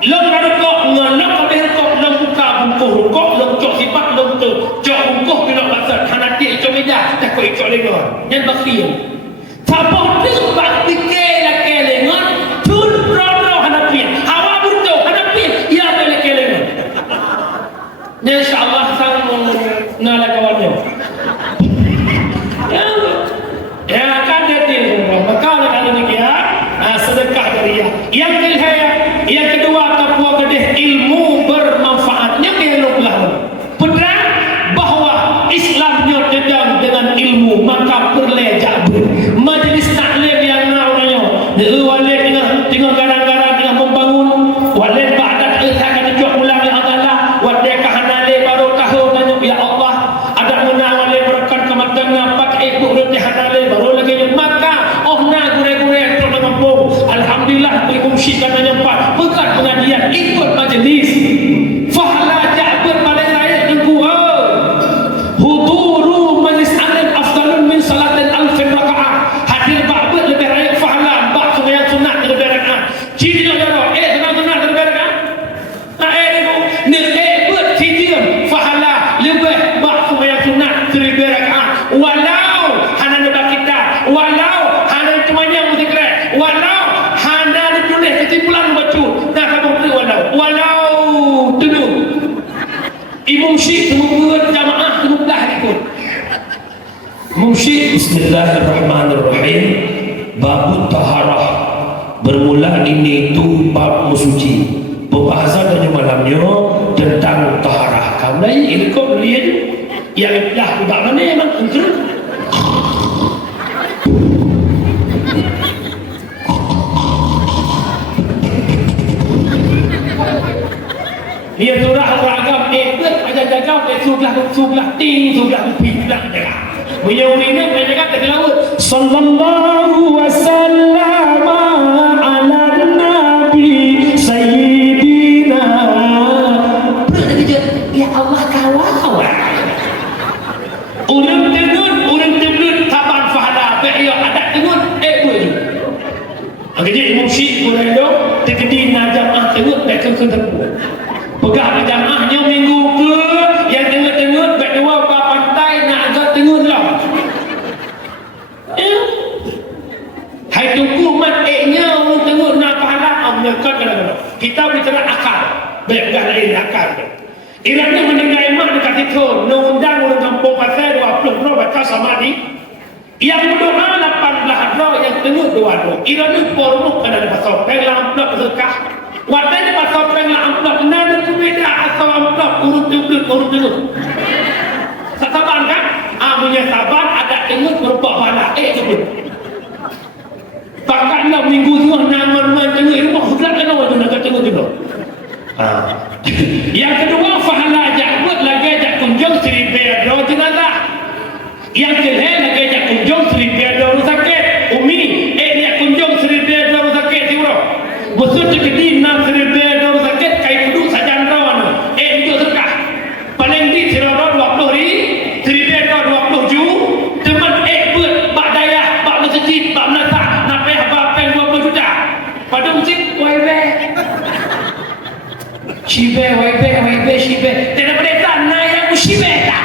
long ada kau ngalok bir kau long buka bungkuh kau long cok sifat long tu cok bungkuh kena pasal hanati cok meja tak kau cok lagi nyan bakhil sabah dia bak fikir lah kelengan tun roh hanapian hawa butuh hanapian ia boleh kelengan insyaallah sang nala kawannya ya kan dia maka kalau ni ya sedekah jariah yang kedua takwa kedih ilmu bermanfaatnya kelonglah pedang bahawa Islamnya sedang dengan ilmu maka perlejak majlis taklim yang namanya walid dengan garang-garang dengan membangun walid ba'da akan dijual ulang ya Allah walid kahanale baru tahu tanya ya Allah ada muna walid berkan kematana pakai ibu roti hanale baru lagi maka na gure-gure untuk mengampung alhamdulillah berikum syikan menyempat pekat pengajian ikut majlis fahala ja'bir paling layak tengkuha huduru majlis alim afdalun min salatin alfin raka'ah hadir ba'bir lebih layak fahala bak sembahyang sunat lebih raka'ah ciri negara sunat lebih raka'ah ni buat ciri fahala lebih bak sembahyang sunat lebih raka'ah walau hana nebak kita walau hana cumanya mesti keren walau hana ditulis kesimpulan baca nah kamu beri walau dulu Imam Syekh membuat jamaah mudah ikut Imam Syekh bismillahirrahmanirrahim bab taharah bermula ini itu bab musuci pembahasan dari malamnya tentang taharah kamu ini ikut lihat yang dah udah mana memang engkau dia surah beragam ikut ajar jaga sublah ting sublah pindah dah beliau ini mereka kata laut sallallahu wasallam ala nabi sayyidina ya Allah kawal orang tenun taban fahala ya ada tenun boleh akhirnya Imam Syekh boleh dong terkedi najamah tenun tak kena pegah jamaahnya minggu ke yang tengah-tengah berdua ke pantai nak agak tengah lah hai tunggu mat nya orang tengah nak pahala ambilkan kita bicara akal berbeza lain akal iranya meninggal mak dekat itu undang orang kampung pasal 20 roh baca samadhi yang berdoa 18 roh yang tengah 2 roh iranya pormuk ada pasal pelang nak berkah wadanya pasal pelang amplop nada berbeda asal amplop urut dulu sabar kan punya sabar ada tengok berupa bala sebut Pakat lah minggu tu nama tengah rumah gerak kan orang tu nak tengok tu. Yang kedua fahala ajak buat lagi ajak kunjung Sri Pedro jenazah. Yang ketiga lagi ajak kunjung Sri Pedro sakit. Umi dia kunjung Sri Pedro sakit tu bro. Besar jadi nak Sri Pedro sakit kai kudu sajan rawan. Dia suka. Paling di Sri Pedro 20 ri, Sri Pedro 20 ju. Teman buat bak daya, bak masjid, bak menata, nak payah bak pen 20 juta. Pada masjid waibe. Shibe waibe shibe. Tidak boleh tanah yang shibe tak.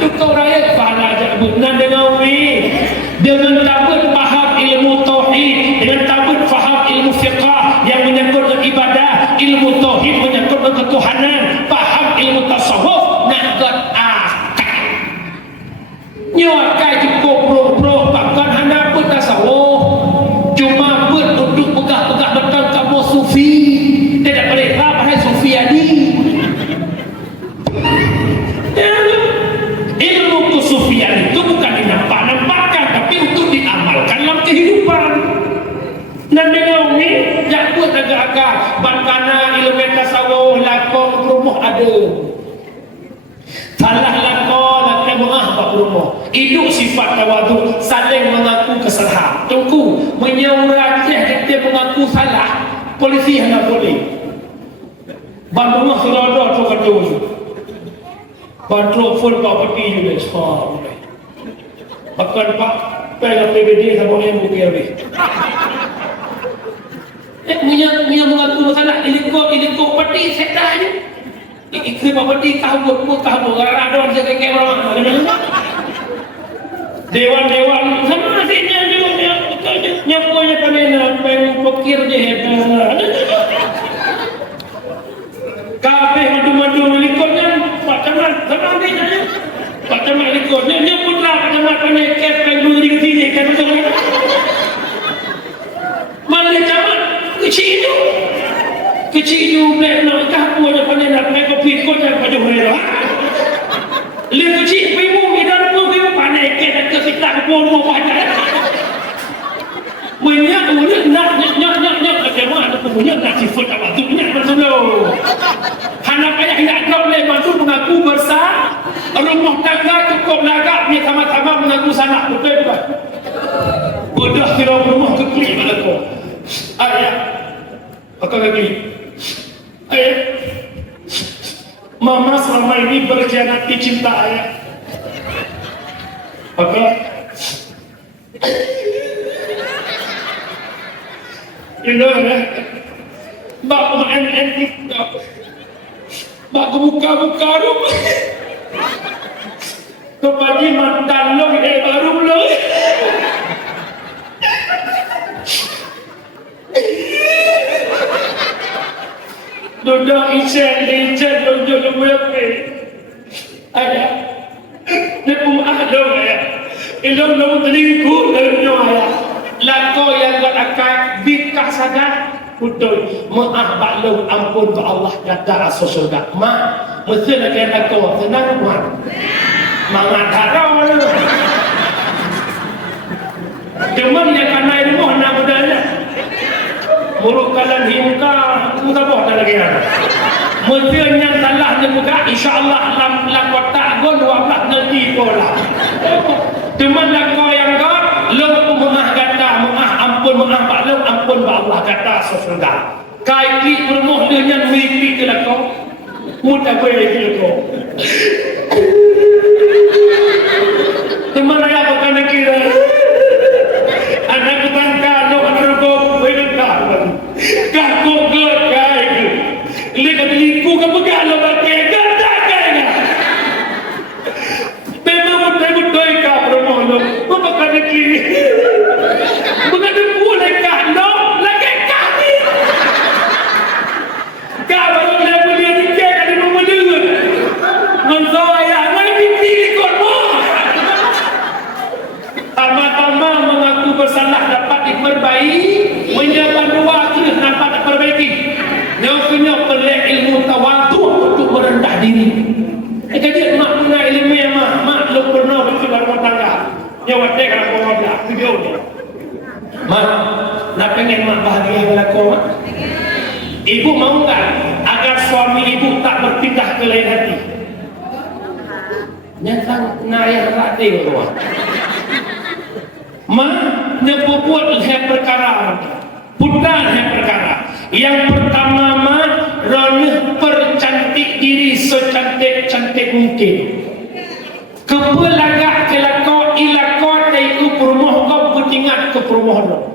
Cukup rakyat pahala jabut dengan umi dengan tabut faham ilmu tauhid, dengan tabut faham ilmu fiqah yang menyangkut dengan ibadah, ilmu tauhid menyangkut dengan ketuhanan, faham ilmu tasawuf nak buat akal nyawakai cukup bro bahkan hanya pun tasawuf cuma pun untuk pegah-pegah betul kamu sufi tidak boleh apa sufi adi. Ilmu kesufian itu bukan dinampak-nampakkan tapi untuk diamalkan dalam kehidupan. Dan dengan ini jak buat agak-agak bankana ilmu tasawuf lakon rumah ada. Salah lakon mengah bab rumah. Itu sifat tawaduk, saling mengaku kesalahan. Tunggu menyuarakan kita mengaku salah. Polisi hendak boleh. Ban rumah sudah tu kata Bantu full property unit semua. Bahkan Pak pegang PBD sama yang bukti habis. Punya mengaku masalah iliko property sektor aja. Ikut property tahu ada orang jaga kamera. Dewan sama nasinya juga nyapunya panena pengen pokir je kabeh madu-madu likurnya Pak Camat tenang dia Pak Camat likurnya dia putra Pak Camat pandai kepeng dulu di sini kan betul mana Camat kecil itu boleh nak kahpu aja pandai nak main kopi kota pada mereka le kecil pimu idan pun pimu pandai ke kita pun pandai banyak orang nak macam ada punya nak sifat apa tu punya betul. Hana payah nak kau boleh masuk mengaku besar rumah tangga cukup lagak ni sama-sama mengaku sana betul tak? Bodoh kira rumah keklik pada kau. Ayah, apa lagi? Ayah, mama selama ini berkhianati cinta ayah. Apa? You know bak main TikTok bak buka rumah kepada mantan lo baru lo duduk isen duduk berapa ada dia pun ada ya ilmu lo terliku dalamnya lako yang akan bikah sadar betul maaf baklum ampun ke Allah kata rasul surga mak mesti nak kena kau tenang mak mangat harau cuma dia kena rumah nak berdana muruk kalan himka kita buat lagi mesti yang salah dia buka insyaAllah lam kotak gon 12 nanti pola cuma lako yang kau lo mengah kata mengah ampun mengah baklum ampun ba Allah kata surga kai ki bermoh dengan mimpi ke kau mudah boleh ke kau teman ayah bukan kira anak ketangka lo anak boleh kaku ke kai lihat liku ke pegang lo pakai ganda kai memang betul-betul kau bermoh lo bukan kira mengaku boleh kandung lagi kami kalau boleh beli tiket ada pembeli mensoya lagi ikut tama-tama mengaku bersalah dapat diperbaiki menjaga dua kira nampak tak perbaiki yang punya pelik ilmu tawadu untuk merendah diri jadi mak punya ilmu yang mak lu pernah berkeluar rumah tangga kalau kau ada video ni. Mak, nak pengen mak bahagia dengan kau? Ibu mau tak agar suami ibu tak berpindah ke lain hati? Nyata naya rati kau. Mak, nyebuat hai perkara, putar hai perkara. Yang pertama mak, ronah percantik diri secantik-cantik mungkin. Kepelagak kelakau ilakau taiku perumah kau bertingat ke perumah kau.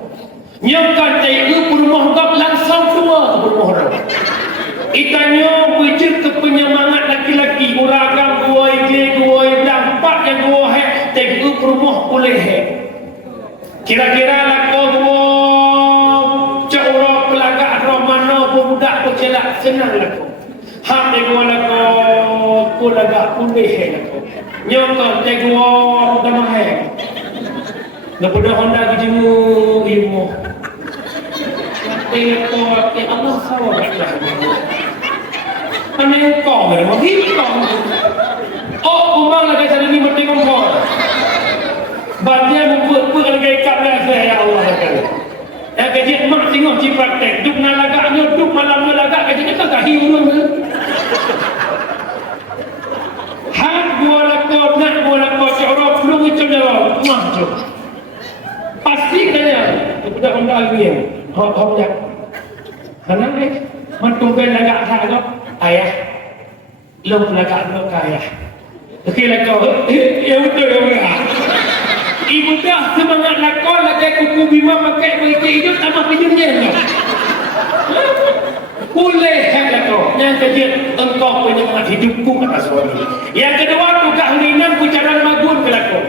Nyokan taiku perumah kau langsung keluar ke perumah kau. Itanya wujud ke penyemangat laki-laki uragam gua ide gua dampak yang gua hai taiku perumah boleh hai. Kira-kira lakau gua cakura pelagak romano budak pecelak senang lakau. Hak gua lakau pelagak boleh hai lakau. Nyokot tegua udah mahal. Lepas Honda kejimu ilmu. Tegua Allah sawah lah. Mana yang kau ni? Mungkin kau. Oh, kumang lagi cari ni mesti kau. Baca buku lagi ikat lah saya Allah lagi. Ya kerja mak tengok ci praktek. Duk nak lagaknya, duk malam lagak kerja kita tak hiu. Gua lakau nak gua lakau cakap belum itu jawab maju pasti kaya sudah Honda lagi Honda mana ni mentumpen lagak tak ayah lo lagak lo kaya okey lakau ya betul ya ibu dah semangat lakau lagi kuku bima pakai mereka hidup sama pinjamnya boleh hak kau yang kerja engkau penyemangat hidupku kata suami. Yang kedua tukar huninan bicara magun ke kau.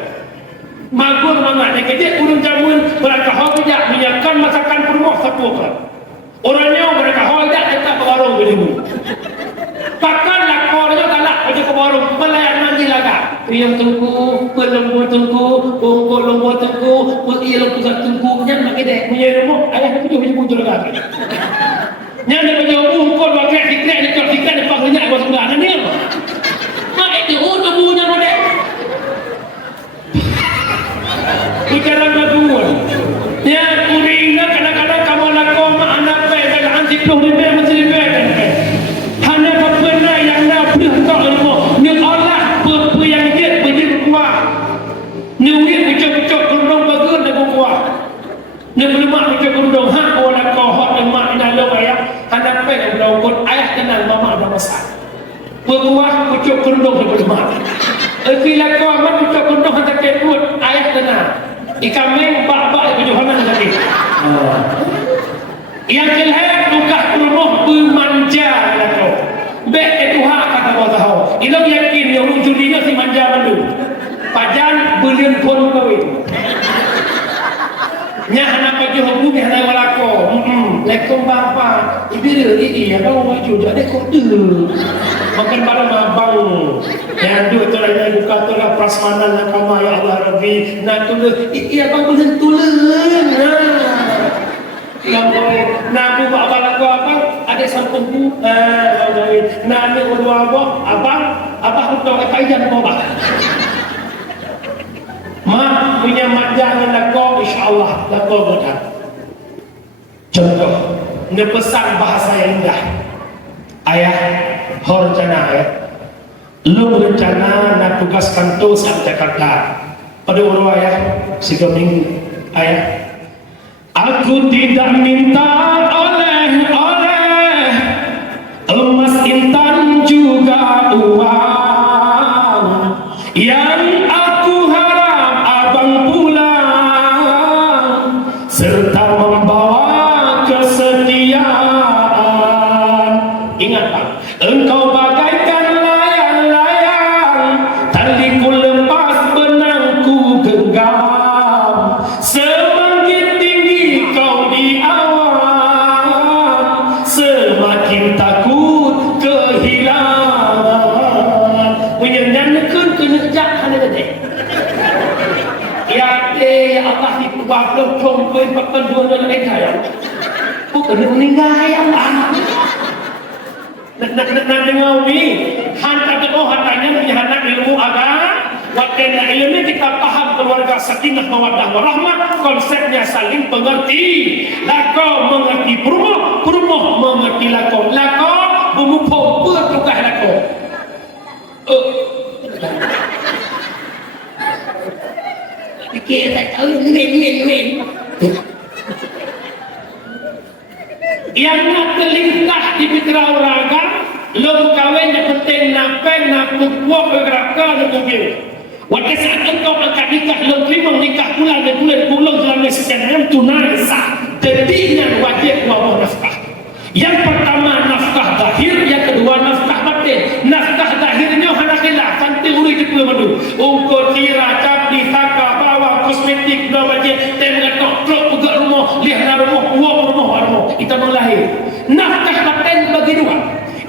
Magun mangat yang kerja urung jamun mereka hojak menyiapkan masakan perumah sepukan. Orangnya mereka hojak tetap ke warung beribu. Bahkan lakornya galak pergi ke warung melayan mandi lagak. Yang tunggu, pelembut tunggu, bongkok lembut tunggu, ia lempukan tunggu. Yang nak kedek punya rumah ayah pujuk lagi. Yang dia punya kau bagai tikret depan banyak kau sudah ni. Mak itu tubuhnya model. Bicara magun. Ya kuringna kadang-kadang kamu nak kau mak anak baik dan anti peluh ni baik mesti baik kan. Hanya pernah yang nak peluh kau ilmu. Ni Allah apa yang dia beri kuat. Ni uit pucuk-pucuk kerudung bagus dan kuat. Ni berlemak pucuk kerudung hak kau nak kau hak lemak ina lo ayah. Anak baik yang berlaku ayah kenal mama ada masalah. Berbuah pucuk kerudung yang berlemak. Bila kau amat pucuk kerudung yang tak keput ayah kenal. Ikan meng bak-bak yang berjohanan lagi. Yang kelihatan tukar kerumuh bermanja kau. Baik itu hak kata Allah tahu. Ilau yakin yang judinya si manja mandu. Pajan belian pun kawin. Nya anak baju hukum yang ada walako. Lekong bapa. Ibu dia kau maju jadi kau tu. Makan malam abang. Yang dua tu lagi buka tu lah prasmanan yang kama ya Allah Rabbi. Nak tu iya bang boleh tulen. Yang boleh nabu abang aku apa? Ada sampungku. Nak ni dua abang tahu kajian kau bah. Mak punya majang lakau insya-Allah lakau benar. Contoh, nepesan bahasa yang indah. Ayah, rencana ayah. Lu berencana nak tugaskan tu sampai Jakarta. Pada orang ayah, 3 minggu. Ayah, aku tidak minta oleh emas intan juga uang. Yang aku harap abang pulang serta membawa kesetiaan. Ingat Pak, engkau bagaikan layang-layang, taliku lepas benangku genggam. Semakin tinggi kau di awan, semakin takut kehilangan. Menyanyikan kenejak ada tadi. Ya Allah ni kubah belum bahkan dua lain kaya. Bukan meninggal ya Allah. Nak dengar ni, hantar ke hantarnya punya anak ilmu agama, Waktu ilmu kita paham keluarga sakinah mawaddah warahmah, konsepnya saling pengerti. Lako mengerti perumoh, perumoh mengerti lako, lako memumpung bertukah lako. Fikir tak tahu min. Yang nak terlintas di mitra orang, lo kawin yang penting napen nak buat bergerakkan dan mobil. Waktu saat engkau angkat nikah, lo terima nikah bulan dan bulan pulang selama sekian hari tunai sah. Jadinya wajib wabah nafkah. Yang pertama nafkah zahir, yang kedua nafkah batin. Nafkah zahirnya hanakilah cantik uri di pemandu. Ukur kira cap di saka bawa kosmetik dah wajib. Tengah tok pegang rumah, lihat rumah, uang rumah. Kita melahir. Nafkah batin bagi dua.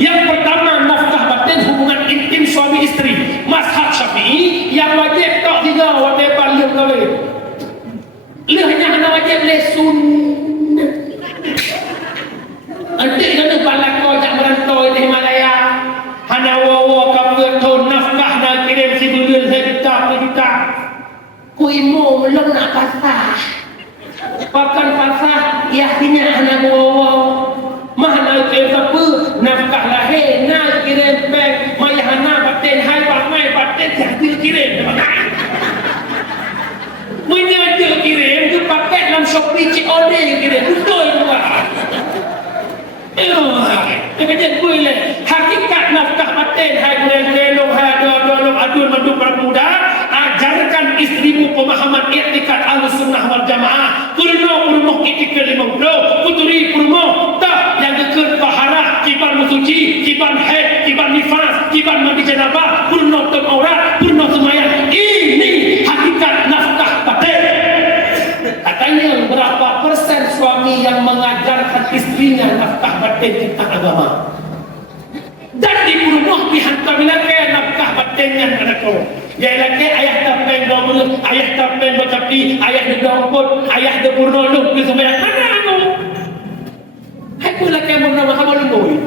Yang pertama nafkah batin hubungan intim suami isteri. Mazhab Syafi'i yang wajib tak tiga wajib paling kahwin. Lehnya hanya wajib le sunnah. Antik kena balak kau jak merantau di Himalaya. Hanya wawa kapur tu nafkah nak kirim si bulan sejuta. Kuimu belum nak pasah. Pakan pasah yakinnya anak wawa. Mahal kirim siapa nafkah lahir nak kirim bank maya hana batin hai mai batin jadi kirim menyaja kirim tu paket dalam Shopee COD kirim betul juga. Kejadian boleh hakikat nafkah batin hai gelong hai dolong adun mandu para muda. Ajarkan istrimu pemahaman i'tikad Ahlussunnah wal Jamaah. Purno etika 50 putri purno tak yang dekat pahala kiban musuci kiban haid kiban nifas kiban mandi janabah purno tok aurat purno semayang. Ini hakikat nafkah batin. Katanya berapa persen suami yang mengajarkan istrinya nafkah batin tentang agama. Dan di rumah dihantar lagi nafkah batinnya anakku. Ya lagi ayah tapen dulu, ayah tapen bercapi, ayah di dompot, ayah di purno lu ke sembahyang mana aku? Aku lagi mun nama kamu lu.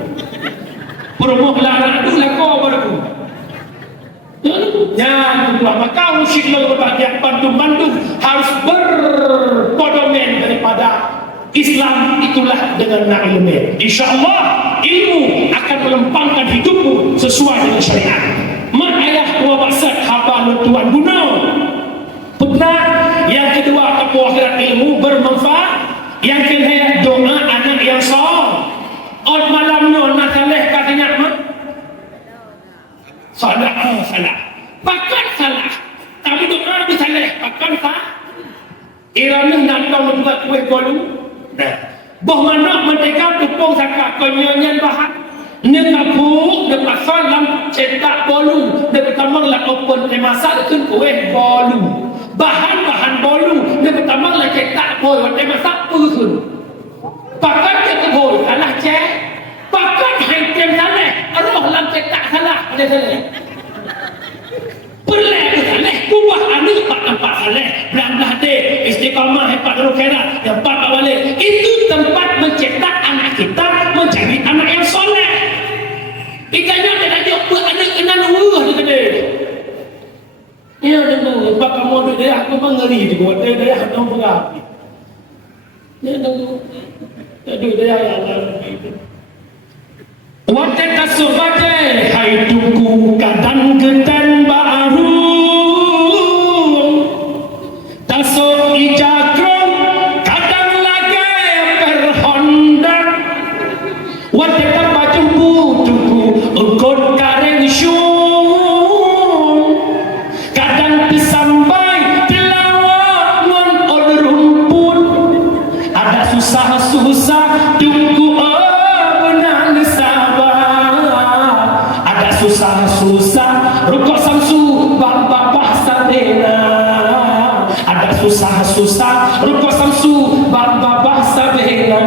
Purno larang dulu kau baru. Ya, maka musik lo berbahagia Bandung harus berpodomen daripada Islam itulah dengan ilmu. InsyaAllah ilmu akan melempangkan hidupmu sesuai dengan syariat. Mak ayah tua maksud haba tuan guna. Putra yang kedua tapu akhirat ilmu bermanfaat. Yang ketiga doa anak yang soleh. Od malamnya nak saleh katanya mak. Salah. Pakat salah. Tapi doa tu saleh pakat sah. Irana nak tahu juga kue kolu. Boh mana mereka tupung sakak konyonya bahan. Nengapu dekat salam cetak bolu dekat tamang lah open masak kun kue bolu. Bahan bolu dekat tamang lah cetak bolu waktu masak pun. Pakat cetak bolu salah cek. Pakat hantem salah. Roh lam cetak salah. Ada salah. Perleh salah. Kubah anu tempat salah. Belah deh. Istiqamah hebat dulu kira. Yang pak balik. Itu tempat mencetak anak kita menjadi anak yang soleh. Ikanya dia ajak buat anak kena luah dia kata. Ya dengar pak kamu duduk dia aku mengeri dia buat dia hendak berapa. Ya dengar. Duduk dia Allah. Waktu kasur bagai hai tuku kadang ketan baru. Tasuk ijakrong kadang lagi berhonda. Waktu baju butuku ukut kareng syung. Kadang pisambai telawak ngon rumput. Ada susah-susah tunggu benang sabar. Ada susah-susah rukuk samsu babah sabena. Ada susah-susah rukuk samsu babah sabena.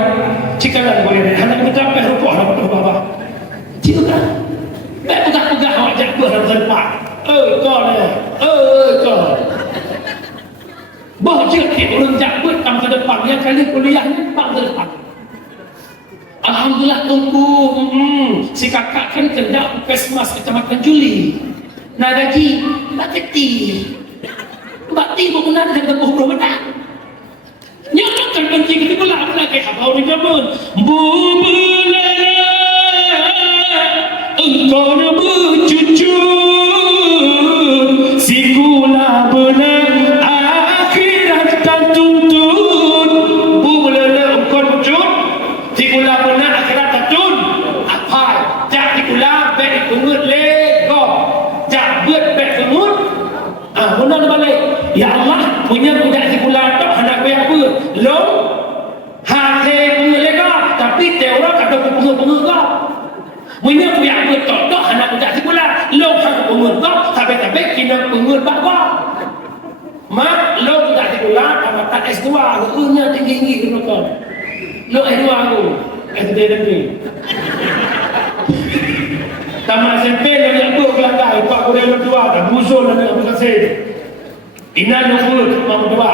Cikalan boleh hendak kita sampai rukuk dapat babah. Juga. Baik pegang-pegang wajah dalam tempat. Kau ni. Kau. Bahaya orang jabut tam ke depan yang kali kuliah ni tam ke depan. Alhamdulillah tunggu. Si kakak kan kerja puskesmas Kecamatan Juli. Nak gaji tak keti. Bubulala engkau nak bercucu, sikula benar akhirat tak tuntun. Bubulala engkau bercut, sikula benar akhirat tak tuntun. Apa? Jak sikula baik pengut lego, jak buat baik pengut. Benar balik. Ya Allah, punya budak sikula tak hendak baik apa? Long hati pengut lego, tapi teora kata pengut-pengut kau. Punya pihak betul tak anak budak sekolah lo hang pengut kau sampai-sampai kena pengut bak kau. Mak lo budak sekolah tamat S2 nya tinggi-tinggi kena kau. Lo S2 aku SD negeri. Tamat SMP lo yang tu kelangkai pak kuliah lo dua dah buzul dan apa kasih. Ina lo pun mau dua.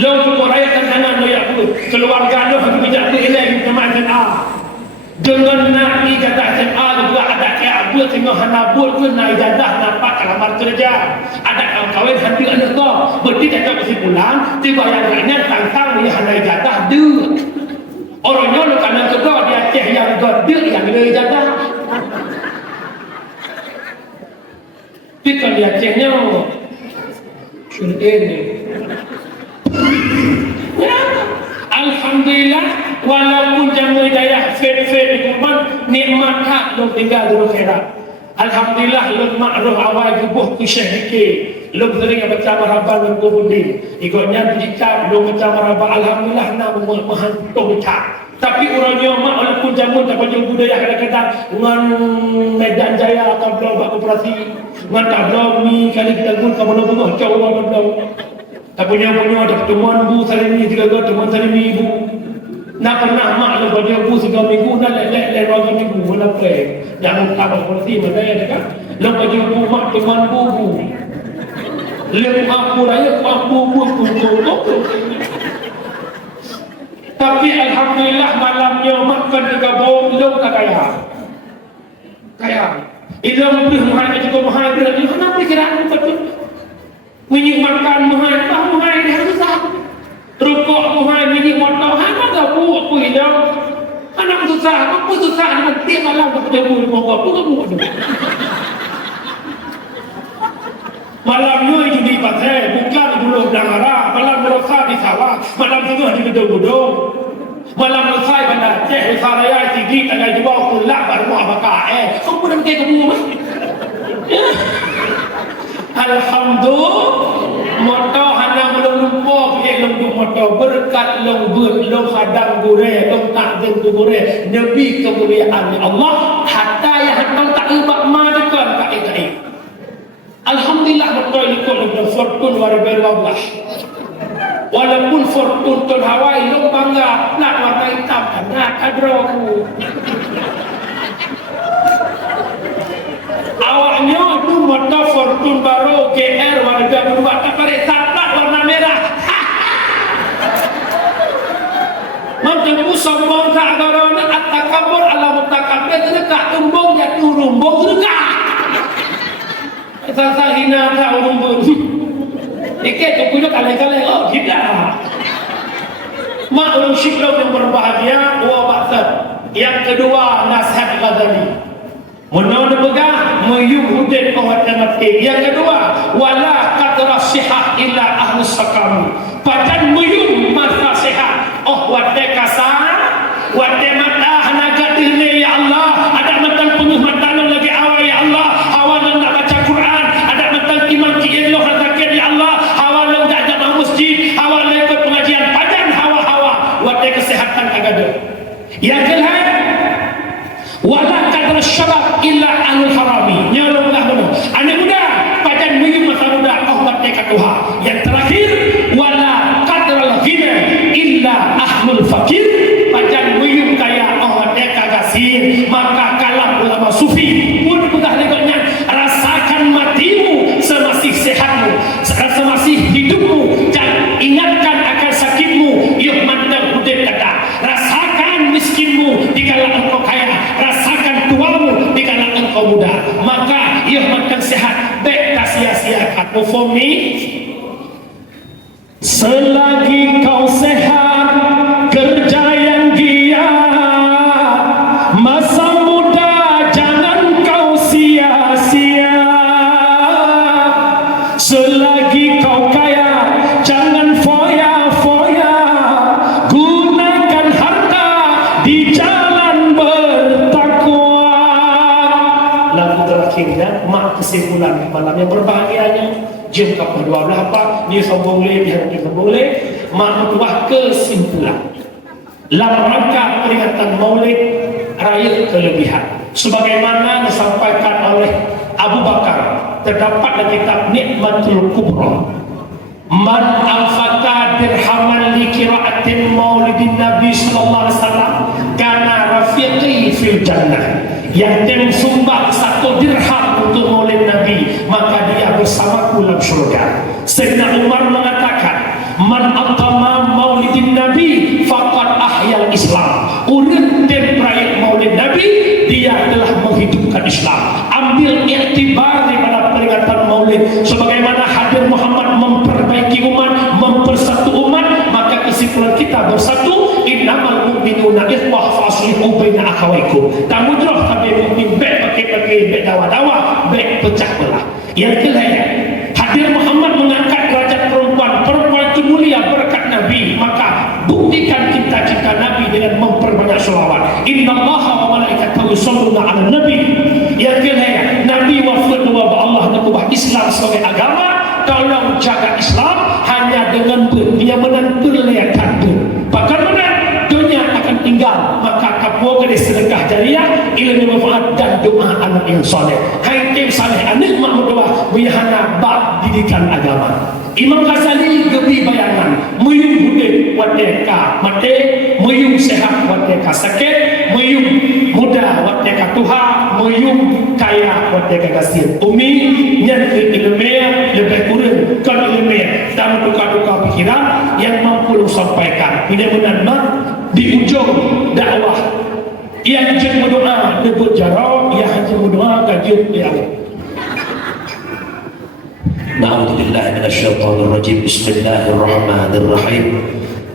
Lo tu rayakan kanan lo yang tu keluarga lo hang bijak tu elok tamat SMA. Dengan nak ni kata SMA juga ada kayak apa tengok hana buat ke nak ijazah nampak kalamar kerja ada kawan-kawan hantu anak tu berarti kata kesimpulan tiba yang lainnya tantang ni hana ijazah dia orangnya lu kena kerja dia ceh yang gede yang dia ijazah tapi kalau dia cehnya sudah ini Alhamdulillah walaupun jamu hidayah fair-fair di kumpulan nikmat hak lo tinggal di akhirat. Alhamdulillah lo makruh awal tubuh kisah dikit lo sering baca marhaban dan kubudin ikutnya bercakap lo baca marhaban alhamdulillah nak menghantung cak tapi orangnya mak walaupun jamu tak banyak budaya kadang-kadang dengan Medan Jaya akan berubah koperasi dengan tablau ni kali kita pun kamu lo jauh tablau tak punya ada pertemuan bu hari ni tiga teman hari ni ibu nak pernah mak lu bagi bu 3 minggu nak lek 2 minggu mana pre jangan tak berarti mana ya kan lu bagi bu mak teman bu lu aku raya aku bu tapi alhamdulillah malamnya makan juga bom lu tak kaya ilmu beri mahal juga mahal beri kenapa kira betul minyak makan mahal, tak mahal dia susah. Rokok mahal, minyak motor, anak tak buat pun hidup. Anak susah, apa susah, anak tiap malam tak berjemu, apa tak buat tu. Malam ni judi pasal, bukan di buluh belangara, malam berosak di sawah, malam tengah di gedung-gedung. Malam selesai pada cek usaha raya tinggi, tak ada jawab kulak, baru apa kau pun nak pergi ke bumi. Alhamdulillah motor hana belum lupa pergi lunggu motor berkat lunggut long hadang gure long takzim gure nabi kemuliaan Allah hatta yang hatang tak ibak ma dekat kai alhamdulillah betul ikut dengan fortune 2012 walaupun fortune ton Hawaii long bangga nak warna hitam karena kadroku awaknya tu motor fortune baru KR warga berubah tak pakai taplak warna merah macam tu sombong tak agama at-takabur ala mutakabir sedekah tumbung jatuh rumbung sedekah sasa hina tak rumbung ikat tu punya kali-kali oh tidak maklum syiklau yang berbahagia wa ba'tad yang kedua nasihat Ghazali menurut begah meyuhudin kawatan mati yang kedua wala qadra sihah illa ahlus sakam padan meyuh masa sihat oh wadai kasar wadai mata hanaga dihne ya Allah ada matang penuh mata lagi awal ya Allah awal nak baca Quran ada matang imam kielo zakir ya Allah awal nak ajak masjid awal ikut pengajian padan hawa-hawa wadai kesehatan agak yang kedua wala kadra syabab illa anul harami nyalong lah benar anak muda padan muyum masa muda ahmad dekat Tuhan yang terakhir wala kadra ghina illa ahlul fakir padan muyum kaya ahmad dekat gasir maka kalam ulama sufi pun mudah dengarnya rasakan matimu semasih sehatmu semasih hidupmu dan ingatkan akan sakitmu yuk mantap hudib kata rasakan miskinmu dikala engkau kaya rasakan tuamu dikala engkau muda maka ia makan sehat baik tak sia-siakan for me selagi kau sehat kerja yang giat kesimpulan malam yang berbahagianya jam ke 12 apa dia sombong boleh dia boleh mak buat kesimpulan dalam rangka peringatan Maulid Raya Kelebihan sebagaimana disampaikan oleh Abu Bakar terdapat dalam kitab Nikmatul Kubra. Man anfaqa dirhaman li qira'atin maulidin Nabi sallallahu alaihi wasallam kana rafiqi fil jannah. Yang sumbang 1 dirham untuk maulid Nabi maka dia bersamaku dalam syurga. Sayyidina Umar mengatakan man aqama maulidin Nabi faqad ahyal Islam. Urut dan perayaan maulid Nabi dia telah menghidupkan Islam. Ambil iktibar daripada peringatan maulid sebagaimana hadir Muhammad memperbaiki umat, mempersatu umat, maka kesimpulan kita bersatu innamal mu'minuna ikhwah faslihu baina akhawaykum. Tamudroh tapi mukmin baik pakai baik dawa-dawa baik pecah belah. Yang kelima hadir Muhammad mengangkat derajat perempuan itu mulia berkat Nabi, maka buktikan cinta-cinta Nabi dengan memperbanyak selawat. Innallaha wa malaikatahu yusholluna 'alan nabi. Yang kelima Nabi wafat wa Allah mengubah Islam sebagai agama. Tolong jaga Islam hanya dengan dia menentu lelaki bagaimana dunia akan tinggal maka kapua dari sedekah jariah ilmu manfaat dan doa anak yang soleh. Hai tim saleh anak mak berdoa wihana bab didikan agama. Imam Ghazali gebi bayangan muyung hudik wateka mate muyung sehat wateka sakit muyung muda wateka tuha muyung kaya wateka kasih umi nyan ilmiah lebih kurang kan ilmiah dan duka-duka pikiran yang mampu sampaikan mudah-mudahan mak di ujung dakwah yang jeng berdoa debut jarau yang hanya berdoa kajut yang Na'udzubillah minasyaitonir rajim. Bismillahirrahmanirrahim.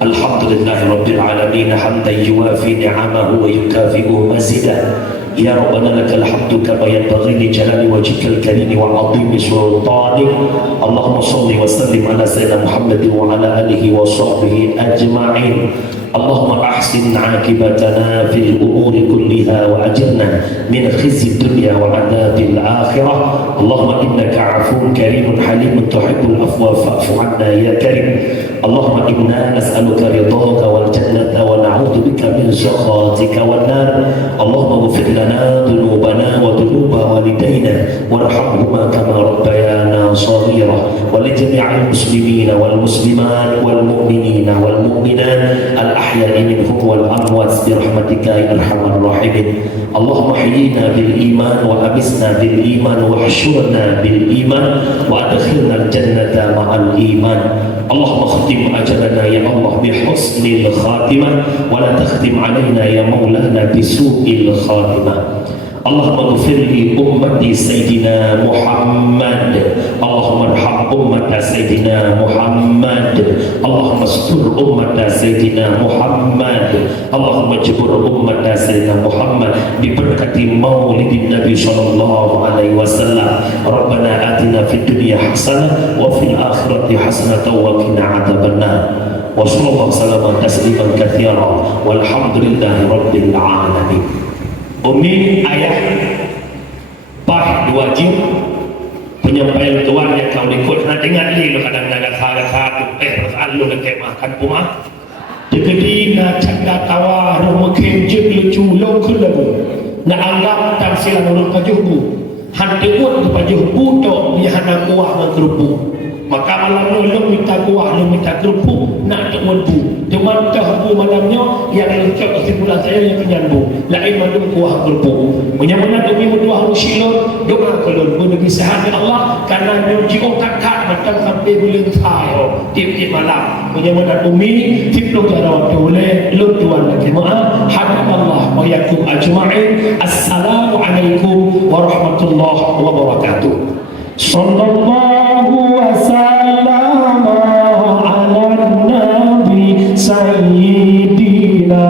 Alhamdulillahi rabbil alamin hamdan yuwafi ni'amahu wa yukafi'u mazidah. Ya Rabbana lakal hamdu kama yanbaghi li jalali wajhikal karim wa 'azimi sultanik. Allahumma shalli wa sallim ala sayyidina Muhammadin wa ala alihi wa sahbihi ajma'in. Allahumma ahsin 'aqibatana fil umuri kulliha wa ajirna min khizyi dunya wa 'adzabil akhirah. Allahumma innaka 'afuwwun karimun halimun tuhibbul afwa fa'fu 'anna ya karim. Allahumma inna nas'aluka ridhaka wal jannata wa na'udzu bika min sakhatika wan nar. Allahumma ighfir lana dhunubana wa dhunuba walidayna warhamhuma kama rabbayana shaghira wa li jami'il muslimina wal muslimat wal mu'minina wal mu'minat al ahya'i minhum wal amwat bi rahmatika ya arhamar rahimin. Allahumma hayyina bil iman wa abisna bil iman wa hsyurna bil iman wa adkhilna al jannata ma'al iman. Allahumma khtim ajalana ya Allah bi husnil khatimah wa la takhtim alaina ya maulana bi su'il khatimah. Allahumma ighfir li ummati sayyidina Muhammad. Allahumma arham ummata sayyidina Muhammad. Allahumma astur ummata sayyidina Muhammad. Allahumma jibur ummata sayyidina Muhammad bi barakati maulidin Nabi sallallahu alaihi wasallam. Rabbana atina fid dunya hasanah wa fil akhirati hasanatan wa qina adzabannar. Wa sallallahu salaman tasliman katsira walhamdulillahi rabbil alamin. Umi, ayah, bah, dua jim penyampaian tuan yang kau ikut nak dengar ni lo kadang-kadang khalat perasaan lo dekat makan rumah jadi nak cakap tawa rumah kenjek lucu lo kelabu nak anggap tak silang lo pajubu hantu pun pajubu tu dia hendak kuah dengan kerupuk maka malam lo minta kuah lo minta kerupuk nak terwadu teman tahu malamnya yang lencok kesimpulan saya yang menyambung lain mandum kuah kerupuk menyambungkan demi berdoa rusilo doa kelon bagi sehat Allah karena nyuci otak macam sampai bulan tayo tip-tip malam menyambungkan umi tip lo jara boleh lo tuan lagi maaf habib Allah wa yakum ajma'in. Assalamualaikum warahmatullahi wabarakatuh. Sallallahu wasallam ala nabi sayyidina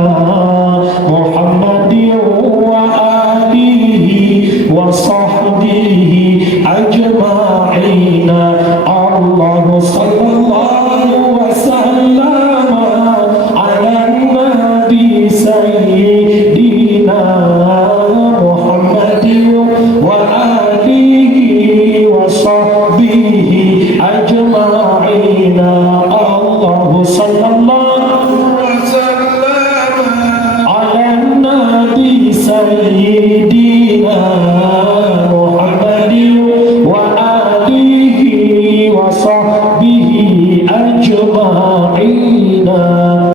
Muhammadin wa alihi wa sahbihi ajma'in. Allahu sallallahu wasallam ala nabi sayyidina Muhammadin wa alihi